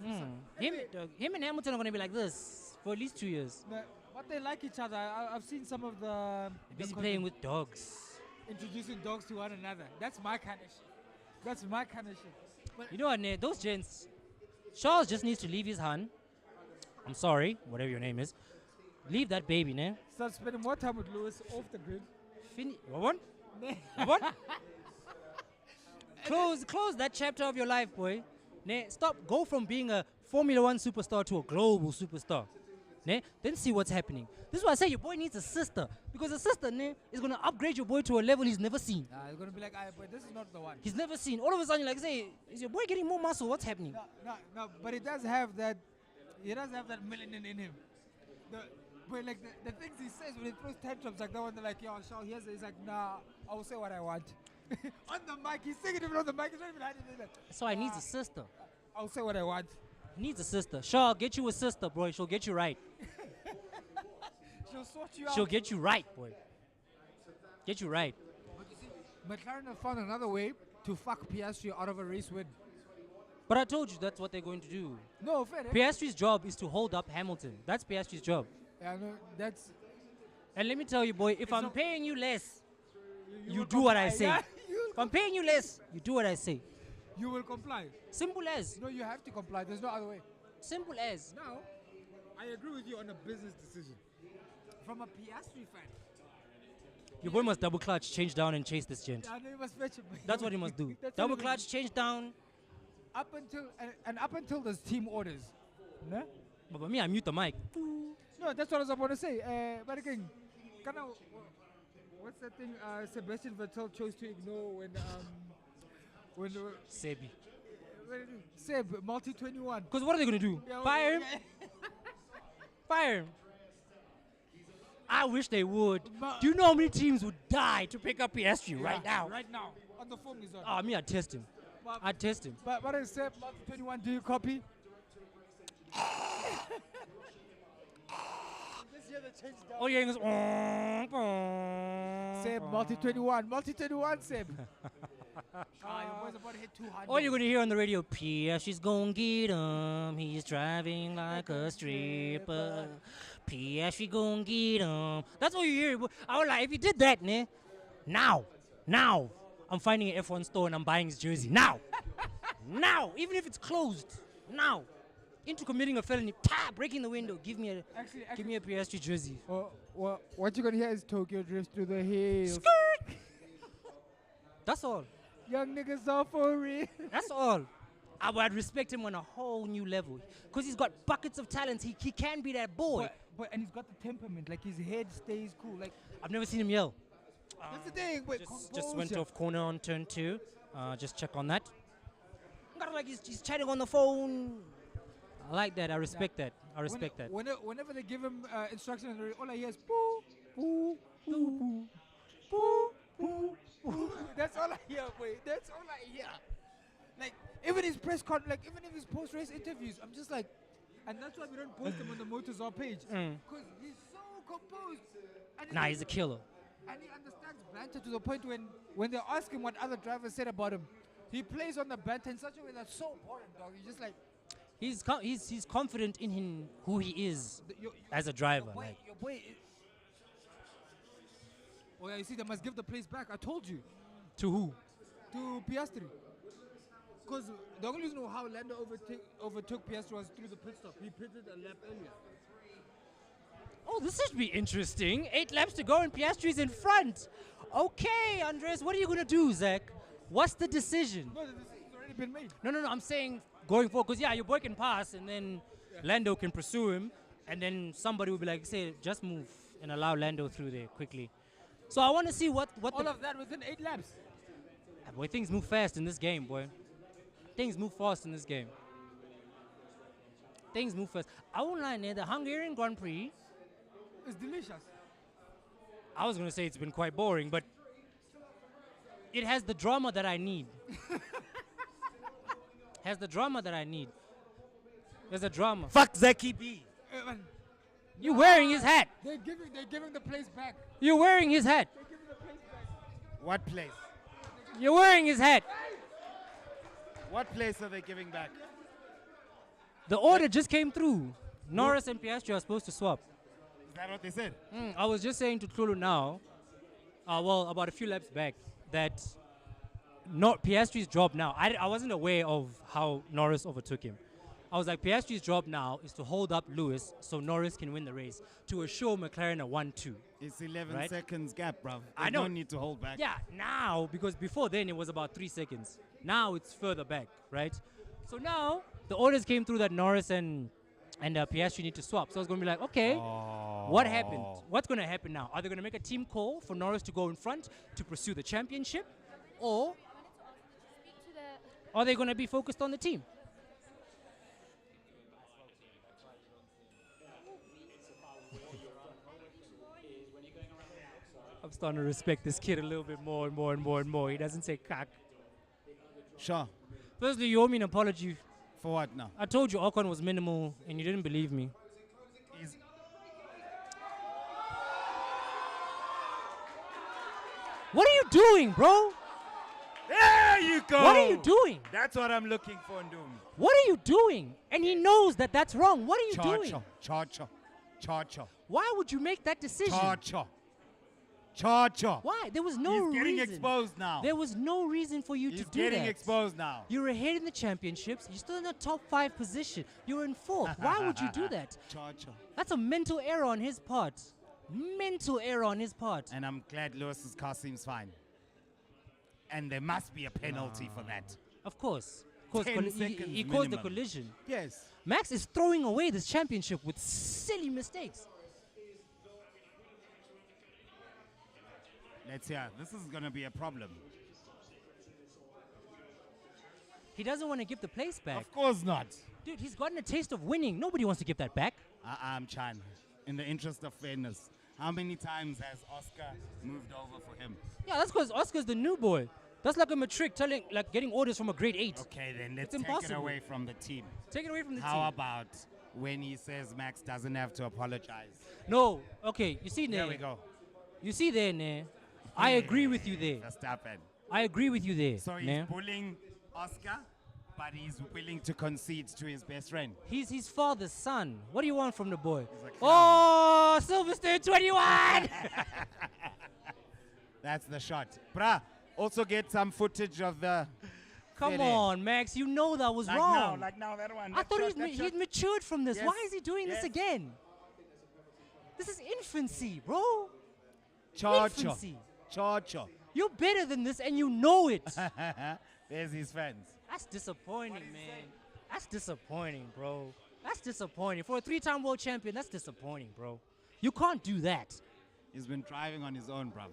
Him and Hamilton are going to be like this for at least 2 years. But they like each other. I've seen some of the Busy content playing with dogs. introducing dogs to one another. That's my kind of shit. That's my kind of shit. But You know what, Nate? Those gents, Charles just needs to leave his hand. I'm sorry, whatever your name is. Leave that baby, ne? start spending more time with Lewis off the grid. What one? What? Close that chapter of your life, boy. Ne, stop. Go from being a Formula One superstar to a global superstar. ne? Then see what's happening. This is why I say your boy needs a sister, because a sister ne, is gonna upgrade your boy to a level he's never seen. It's gonna be like, but this is not the one. He's never seen. All of a sudden, you're like, say, is your boy getting more muscle? What's happening? No, but he does have that. He does have that melanin in him. But like the things he says when he throws tantrums, like that one, they're like, yo, Shaw, he's like, nah, I will say what I want. On the mic, he's singing even on the mic. He's not even hiding it. So I needs a sister. I'll say what I want. He needs a sister. Shaw, get you a sister, bro. She'll get you right. She'll sort you out. She'll get you right, boy. Get you right. But you see, McLaren have found another way to fuck Piastri out of a race win. But I told you that's what they're going to do. No, fair. Piastri's job is to hold up Hamilton. That's Piastri's job. Yeah, no, that's. And let me tell you, boy, if I'm not- paying you less, you will do what I comply. say. Yeah, If I'm paying you less, you do what I say. you will comply. Simple as. No, you have to comply. There's no other way. Simple as. Now, I agree with you on a business decision. From a Piastri fan, Your boy must double clutch, change down, and chase this gent. I know you must fetch him. That's what he must do. That's what Double he clutch, must change down. do. Up until there's team orders. No? But for me, I mute the mic. No, that's what I was about to say. But again, what's that thing Sebastian Vettel chose to ignore when Sebi. Seb multi 21? Because what are they going to do? Fire him? Fire him. I wish they would. Do you know how many teams would die to pick up Piastri right now? Right now, on the phone is on. Ah, me, I'd test him. I'd test him. But what is Seb multi 21? Do you copy? All you're hearing is Seb multi 21, Seb. Your boy's about to hit 200. all you're gonna hear on the radio, Piastri's gonna get him. He's driving like a stripper. Piastri gonna get him. That's what you hear. I was like, if he did that, ne? Now, I'm finding an F1 store and I'm buying his jersey. Now, even if it's closed. Now, into committing a felony, breaking the window. Give me a Piastri jersey. What you're gonna hear is Tokyo Drift through the hills. That's all. Young niggas are for real. That's all. I would respect him on a whole new level. Because he's got buckets of talent. He can be that boy. But and he's got the temperament. Like his head stays cool. Like I've never seen him yell. that's the thing. Wait, Just went off corner on turn 2. Just check on that. Like he's chatting on the phone. I like that. I respect that. Whenever they give him instructions, all I hear is poo, poo, poo, poo, poo, poo. That's all I hear, boy. That's all I hear. Like even his even if his post-race interviews, I'm just like, and that's why we don't post him on the MotorZar page because he's so composed. And He's a killer. And he understands banter to the point when they ask him what other drivers said about him, he plays on the banter in such a way that's so boring, dog. He's just like. He's confident in who he is as a driver. Your boy. Oh yeah, you see, they must give the place back. I told you. To who? To Piastri. Because the only reason how Lando overtook Piastri was through the pit stop. He pitted a lap earlier. Oh, this should be interesting. 8 laps to go and Piastri's in front. Okay, Andres, what are you gonna do, Zach? What's the decision? No, the decision's already been made. No. I'm saying going forward, because your boy can pass, and then Lando can pursue him, and then somebody will be like, say, just move and allow Lando through there quickly. So I want to see what all of that within 8 laps. Boy, things move fast in this game, boy. Things move fast in this game. Things move fast. I won't lie, the Hungarian Grand Prix. It's delicious. I was gonna say it's been quite boring, but it has the drama that I need. Has the drama that I need. There's a drama. Fuck Zaki B. You're wearing his hat. They're giving the place back. You're wearing his hat. They're giving the place back. What place? You're wearing his hat. What place are they giving back? The order just came through. Norris and Piastri are supposed to swap. Is that what they said? I was just saying to Tlulu now, about a few laps back, that not Piastri's job now. I wasn't aware of how Norris overtook him. I was like, Piastri's job now is to hold up Lewis so Norris can win the race to assure McLaren a 1-2. It's 11 Right? seconds gap, bruv. I There's know. no need to hold back. Yeah, now, because before then it was about 3 seconds. Now it's further back, right? So now the orders came through that Norris and and Piastri need to swap. So I was going to be like, okay, what happened? What's going to happen now? Are they going to make a team call for Norris to go in front to pursue the championship? Or are they going to be focused on the team? I'm starting to respect this kid a little bit more and more and more and more. He doesn't say cock. Sure. Firstly, you owe me an apology. For what now? I told you Ocon was minimal and you didn't believe me. What are you doing, bro? There you go. What are you doing? That's what I'm looking for, Ndoom. What are you doing? And he knows that that's wrong. What are you doing? Cha-cha. Why would you make that decision? Cha-cha. Why? There was no reason. He's getting exposed now. There was no reason for you to do that. He's getting exposed now. You're ahead in the championships. You're still in the top 5 position. You're in 4th. Why would you do that? Cha-cha. That's a mental error on his part. Mental error on his part. And I'm glad Lewis's car seems fine. And there must be a penalty for that. Of course. He caused the minimum. collision. Yes. Max is throwing away this championship with silly mistakes. Let's hear. This is going to be a problem. He doesn't want to give the place back. Of course not. Dude, he's gotten a taste of winning. Nobody wants to give that back. I'm Chan. In the interest of fairness, how many times has Oscar moved over for him? Yeah, that's because Oscar's the new boy. That's like a matric getting orders from a grade 8. Okay, then let's It's take it impossible. away from the team. Take it away from the team. How about when he says Max doesn't have to apologize? No. Okay, you see there. There we go. You see there, ne? I agree with you there. Verstappen. I agree with you there. So he's bullying Oscar, but he's willing to concede to his best friend. He's his father's son. What do you want from the boy? He's a clown. Oh, Silverstone 21! That's the shot. Bra, also get some footage of the... Come on, Max. You know that was wrong. Like now, that one. I thought he'd matured from this. Yes. Why is he doing this again? This is infancy, bro. Infancy. Cha-cha. You're better than this and you know it. There's his friends. That's disappointing, man. That's disappointing, bro. That's disappointing. For a 3-time world champion, that's disappointing, bro. You can't do that. He's been driving on his own, bro.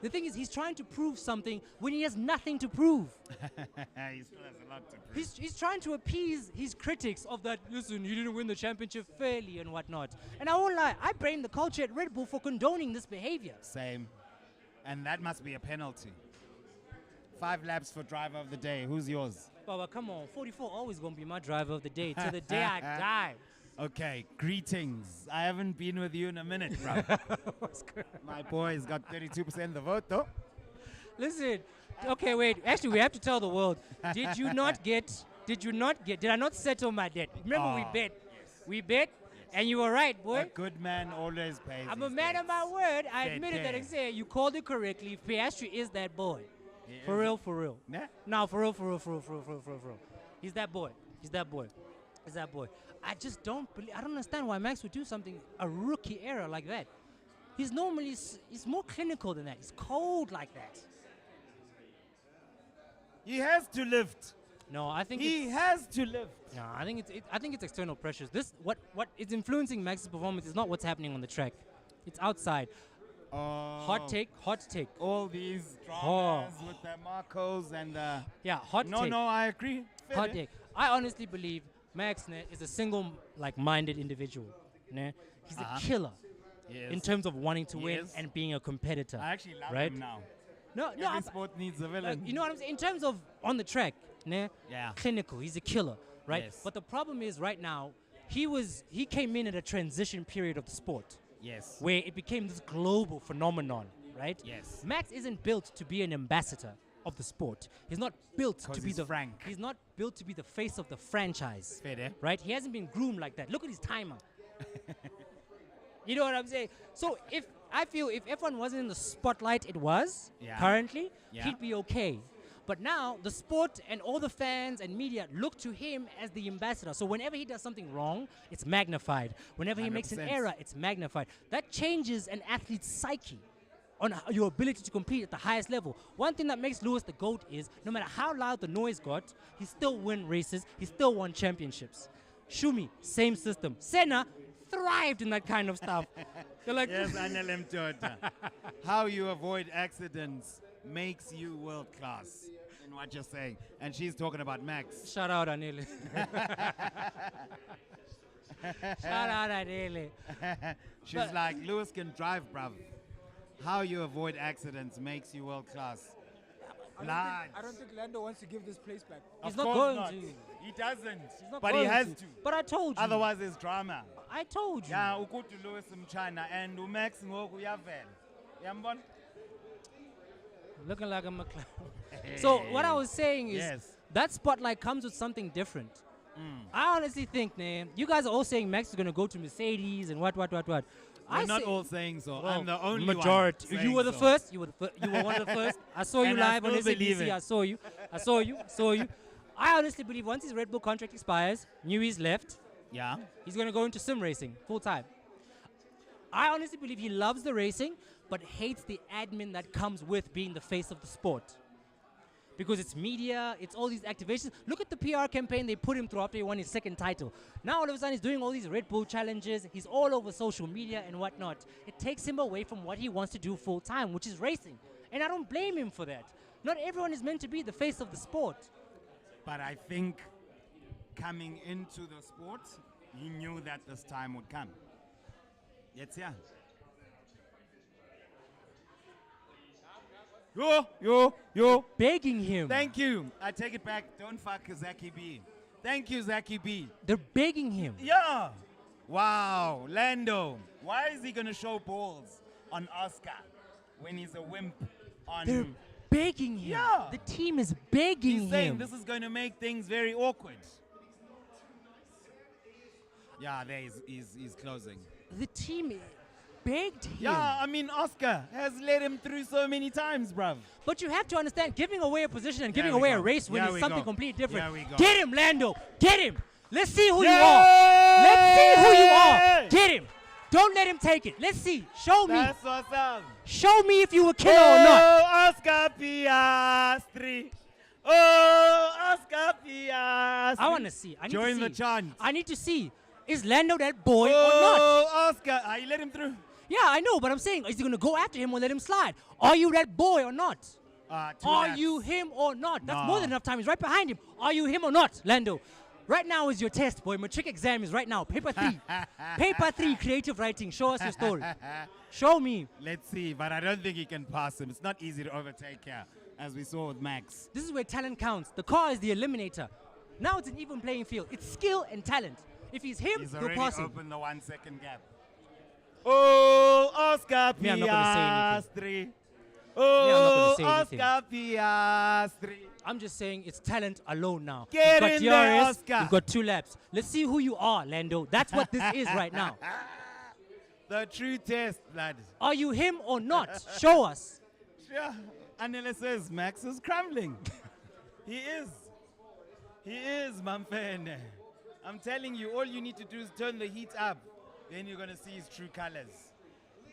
The thing is, he's trying to prove something when he has nothing to prove. He still has a lot to prove. He's trying to appease his critics of that, listen, you didn't win the championship fairly and whatnot. And I won't lie, I blame the culture at Red Bull for condoning this behavior. Same. And that must be a penalty. 5 laps for driver of the day. Who's yours? Baba, come on. 44 always going to be my driver of the day till the day I die. Okay, greetings. I haven't been with you in a minute, bro. My boy's got 32% of the vote, though. Listen, okay, wait. Actually, we have to tell the world. Did I not settle my debt? Remember we bet. Yes. We bet, and you were right, boy. A good man always pays. I'm a his man of debts. my word. I Dead admitted that day. and said you called it correctly. Piastri is that boy. He For is. real, for real. Nah? No, for real. He's that boy. He's that boy. I just don't believe. I don't understand why Max would do something, a rookie error like that. He's normally he's more clinical than that. He's cold like that. He has to lift. No, I think He has to lift. No, I think it's external pressures. This what is influencing Max's performance is not what's happening on the track. It's outside. Hot take. All these dramas with the Marcos and Yeah, hot take. No, I agree. Fair Hot eh? take. I honestly believe Max is a single minded individual. He's a killer Yes. in terms of wanting to win Yes. and being a competitor. I actually love right? him now. No, Every sport needs a villain. you know what I'm saying? In terms of on the track, Yeah. clinical, he's a killer, right? Yes. But the problem is right now, he came in at a transition period of the sport Yes. where it became this global phenomenon, right? Yes. Max isn't built to be an ambassador of the sport. He's not built to 'Cause be he's the frank. He's not built to be the face of the franchise. Fair eh? Right? He hasn't been groomed like that. Look at his timer. You know what I'm saying? So I feel if F1 wasn't in the spotlight it was currently, Yeah. he'd be okay. But now the sport and all the fans and media look to him as the ambassador. So whenever he does something wrong, it's magnified. Whenever he makes an 100%. error, it's magnified. That changes an athlete's psyche on your ability to compete at the highest level. One thing that makes Lewis the GOAT is no matter how loud the noise got, he still won races, he still won championships. Shumi, same system. Senna thrived in that kind of stuff. They're like, Yes, Anelem Tota. How you avoid accidents makes you world class in what you're saying. And she's talking about Max. shout out Anele. Shout out Anele. She's like, Lewis can drive, bruv. How you avoid accidents makes you world class. I don't think Lando wants to give this place back. He's Of not course going not. to. He doesn't. not But he going has to. to. But I told you. Otherwise, there's drama. I told you. Yeah, ukuthi Lewis mchana and uMax ngoku uyavela. Yambona? Looking like a McLaren. So what I was saying is Yes. that spotlight comes with something different. I honestly think, man, you guys are all saying Max is going to go to Mercedes and what. We're I not say- all saying so. Well, I'm the only majority. one. You were the saying so. first. You were one of the first. I saw you And I live on still believe SABC. it. I saw you. I honestly believe once his Red Bull contract expires, Newey's left, Yeah. he's going to go into sim racing full time. I honestly believe he loves the racing, but hates the admin that comes with being the face of the sport. Because it's media, it's all these activations. Look at the PR campaign they put him through after he won his second title. Now all of a sudden he's doing all these Red Bull challenges. He's all over social media and whatnot. It takes him away from what he wants to do full time, which is racing. And I don't blame him for that. Not everyone is meant to be the face of the sport. But I think coming into the sport, he knew that this time would come. Jetzt ja. Yo. Begging him. Thank you. I take it back. Don't fuck Zaki B. Thank you, Zaki B. They're begging him. Yeah. Wow. Lando. Why is he going to show balls on Oscar when he's a wimp on They're begging him. Yeah. The team is begging He's saying him. this is going to make things very awkward. Yeah, there he's closing. The team begged him. Yeah, I mean, Oscar has led him through so many times, bruv. But you have to understand, giving away a position and giving There we away a go. race win There is we something go. completely different. There we go. Get him, Lando. Get him. Let's see who you Yeah! are. Let's see who you are. Get him. Don't let him take it. Let's see. Show me. That's what's up. Show me if you a killer or not. Oh, Oscar Piastri. Oh, Oscar Piastri. I want to see. I need Join to the see. chant. I need to see. Is Lando that boy or not? Oh, Oscar. You let him through? Yeah, I know, but I'm saying, is he going to go after him or let him slide? Are you that boy or not? Two Are laps. you him or not? That's No. more than enough time. He's right behind him. Are you him or not, Lando? Right now is your test, boy. Matric exam is right now. Paper 3. Paper 3, creative writing. Show us your story. Show me. Let's see, but I don't think he can pass him. It's not easy to overtake here, as we saw with Max. This is where talent counts. The car is the eliminator. Now it's an even playing field. It's skill and talent. If he's him, He's you'll already pass him. opened the 1 second gap. Oh, Oscar Me, I'm not gonna Piastri. Me, Oh, I'm not gonna say Oscar Piastri. I'm just saying it's talent alone now. Get You've got in there, DRS, Oscar. You've got 2 laps. Let's see who you are, Lando. That's what this is right now. The true test, lad. Are you him or not? Show us. Sure. Anela says Max is crumbling. He is. He is, Mamfene. I'm telling you, all you need to do is turn the heat up. Then you're going to see his true colors.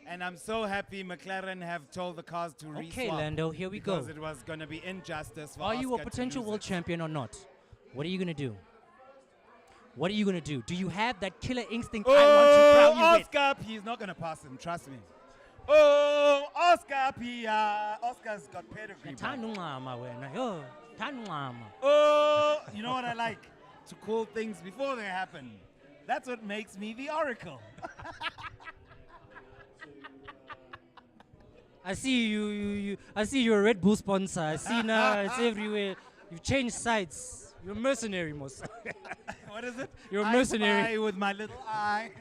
And I'm so happy McLaren have told the cars to reswap. Okay, Lando, here we go. Because it was going to be injustice for Are you a Oscar to potential lose world it. champion or not? What are you going to do? What are you going to do? Do you have that killer instinct I want to crown you with? Oscar, he's not going to pass him, trust me. Oh, Oscar Pia. Oscar's got pedigree. bro. Tanuncama wena, yo, tanuncama. Oh, you know what I like? To call things before they happen. That's what makes me the oracle. I see you. I see you're a Red Bull sponsor. I see now it's everywhere. You've changed sides. You're a mercenary, most. What is it? You're a I mercenary. spy with my little eye.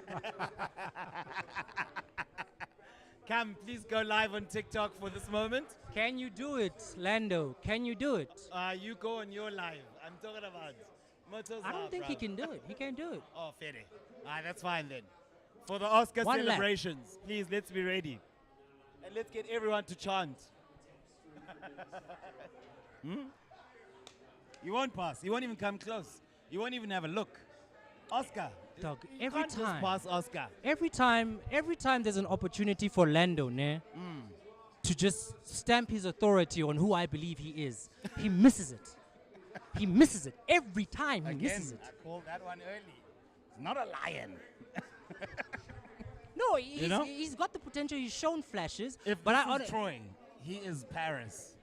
Cam, please go live on TikTok for this moment. Can you do it, Lando? Can you do it? You go on your live. I'm talking about MotorZar. I don't think he can do it. He can't do it. Oh, fair. That's fine then. For the Oscar One lap. celebrations, please, let's be ready. And let's get everyone to chant. He won't pass. He won't even come close. He won't even have a look. Oscar. Dog, you every can't just time. pass Oscar. Every time there's an opportunity for Lando, ne, to just stamp his authority on who I believe he is, he misses it. He misses it every time. He Again, misses it. I called that one early. He's not a lion. No, know? he's got the potential. He's shown flashes. If but this is Troy, he is Paris.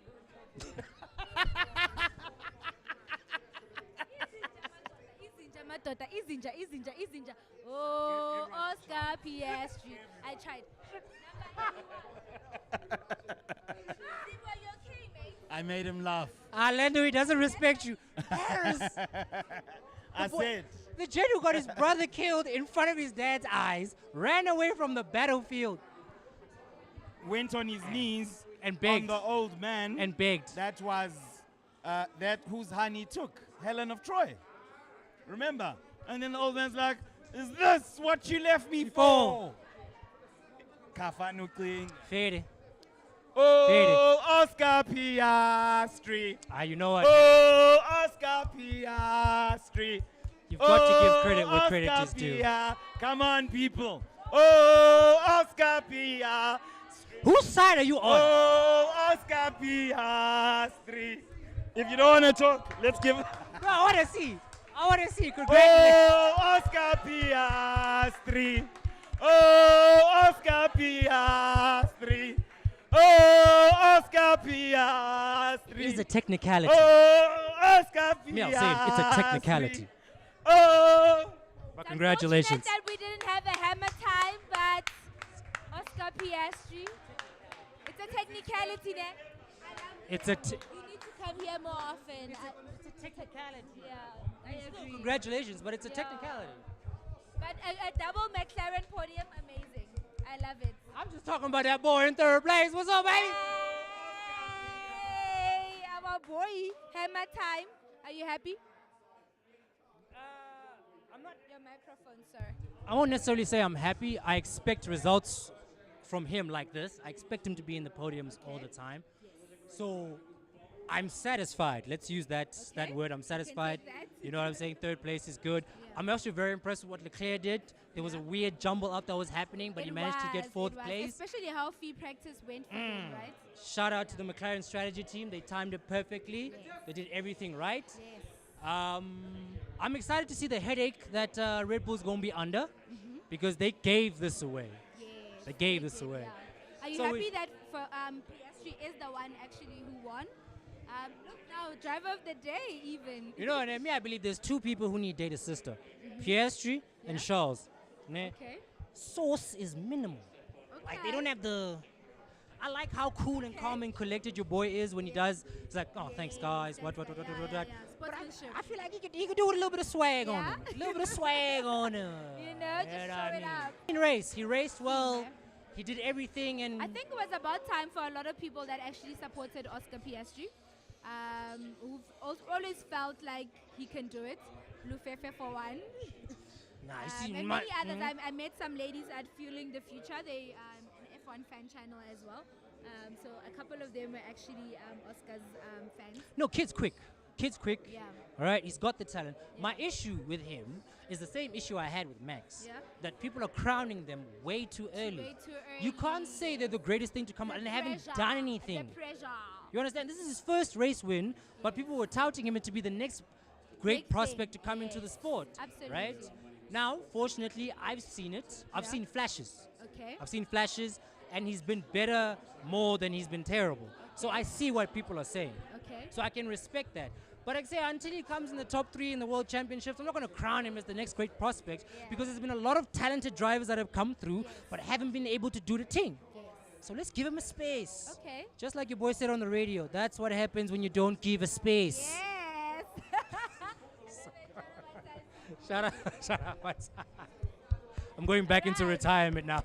Izinja. Oh, Oscar Piastri. I tried. I made him laugh. Lando, he doesn't respect you. Paris. I said. The jet who got his brother killed in front of his dad's eyes ran away from the battlefield. Went on his knees and begged. on the old man. And begged. That was whose honey took, Helen of Troy. Remember? And then the old man's like, is this what you left me for? Kafanukling. Fede. Oh, Oscar Piastri. You know what? Oh, Oscar Piastri. You've got to give credit where credit is due. Come on, people. Oh, Oscar Piastri. Whose side are you on? Oh, Oscar Piastri. If you don't want to talk, let's give. No, I want to see. Congratulations. Oh, Oscar Piastri. Oh, Oscar Piastri. Oh, Oscar Piastri. It is a technicality. Oh, Oscar Piastri. Me, I'll say it. It's a technicality. Oh. But congratulations. That we didn't have a hammer time, but Oscar Piastri. It's a technicality there. It's you need to come here more often. It's a technicality. Yeah, I agree. Congratulations, but it's a technicality. But a double McLaren podium, amazing. I love it. I'm just talking about that boy in third place. What's up, baby? Hey, our boy, hammer time. Are you happy? I'm not. Your microphone, sir. I won't necessarily say I'm happy. I expect results from him like this. I expect him to be in the podiums all the time. So I'm satisfied. Let's use that word. I'm satisfied. You know what I'm saying? Third place is good. Yeah. I'm also very impressed with what Leclerc did. There was a weird jumble up that was happening, but he managed to get fourth place. Especially how free practice went for him, right? Shout out to the McLaren strategy team. They timed it perfectly. Yes. They did everything right. Yes. I'm excited to see the headache that Red Bull's going to be under because they gave this away. Yes, They gave this away. Yeah. Are you So happy that for Piastri is the one actually who won? Look now, driver of the day even. You know, and me, I believe there's two people who need data sister. Piastri and Charles. Ne? Okay. Sauce is minimal. Like, they don't have the... I like how cool and calm and collected your boy is when he does. It's like, oh, thanks, guys. What. But Sportsmanship. I feel like he could do with a little bit of swag on him. A little bit of swag on him. You know, just show it up. He raced well. Okay. He did everything, and I think it was about time for a lot of people that actually supported Oscar Piastri, who've always felt like he can do it. Lufefe for one. nice. And many others. I met some ladies at Fueling the Future. They an F1 fan channel as well. So a couple of them were actually Oscar's fans. No, kid's quick. Yeah. All right, he's got the talent. My issue with him is the same issue I had with Max. Yeah. That people are crowning them way too early. Way too early. You can't say they're the greatest thing to come out and they haven't Pressure. done anything. The pressure. You understand? This is his first race win, but people were touting him to be the next great Big prospect thing. to come into the sport. Absolutely. Right? Now, fortunately, I've seen it. I've Yeah. seen flashes. Okay. I've seen flashes, and he's been better more than he's been terrible. So I see what people are saying. Okay. So I can respect that. But like I say, until he comes in the top 3 in the World Championships, I'm not going to crown him as the next great prospect because there's been a lot of talented drivers that have come through but haven't been able to do the thing. Yes. So let's give him a space. Okay. Just like your boy said on the radio, that's what happens when you don't give a space. Yes. Shut up. I'm going back into retirement now.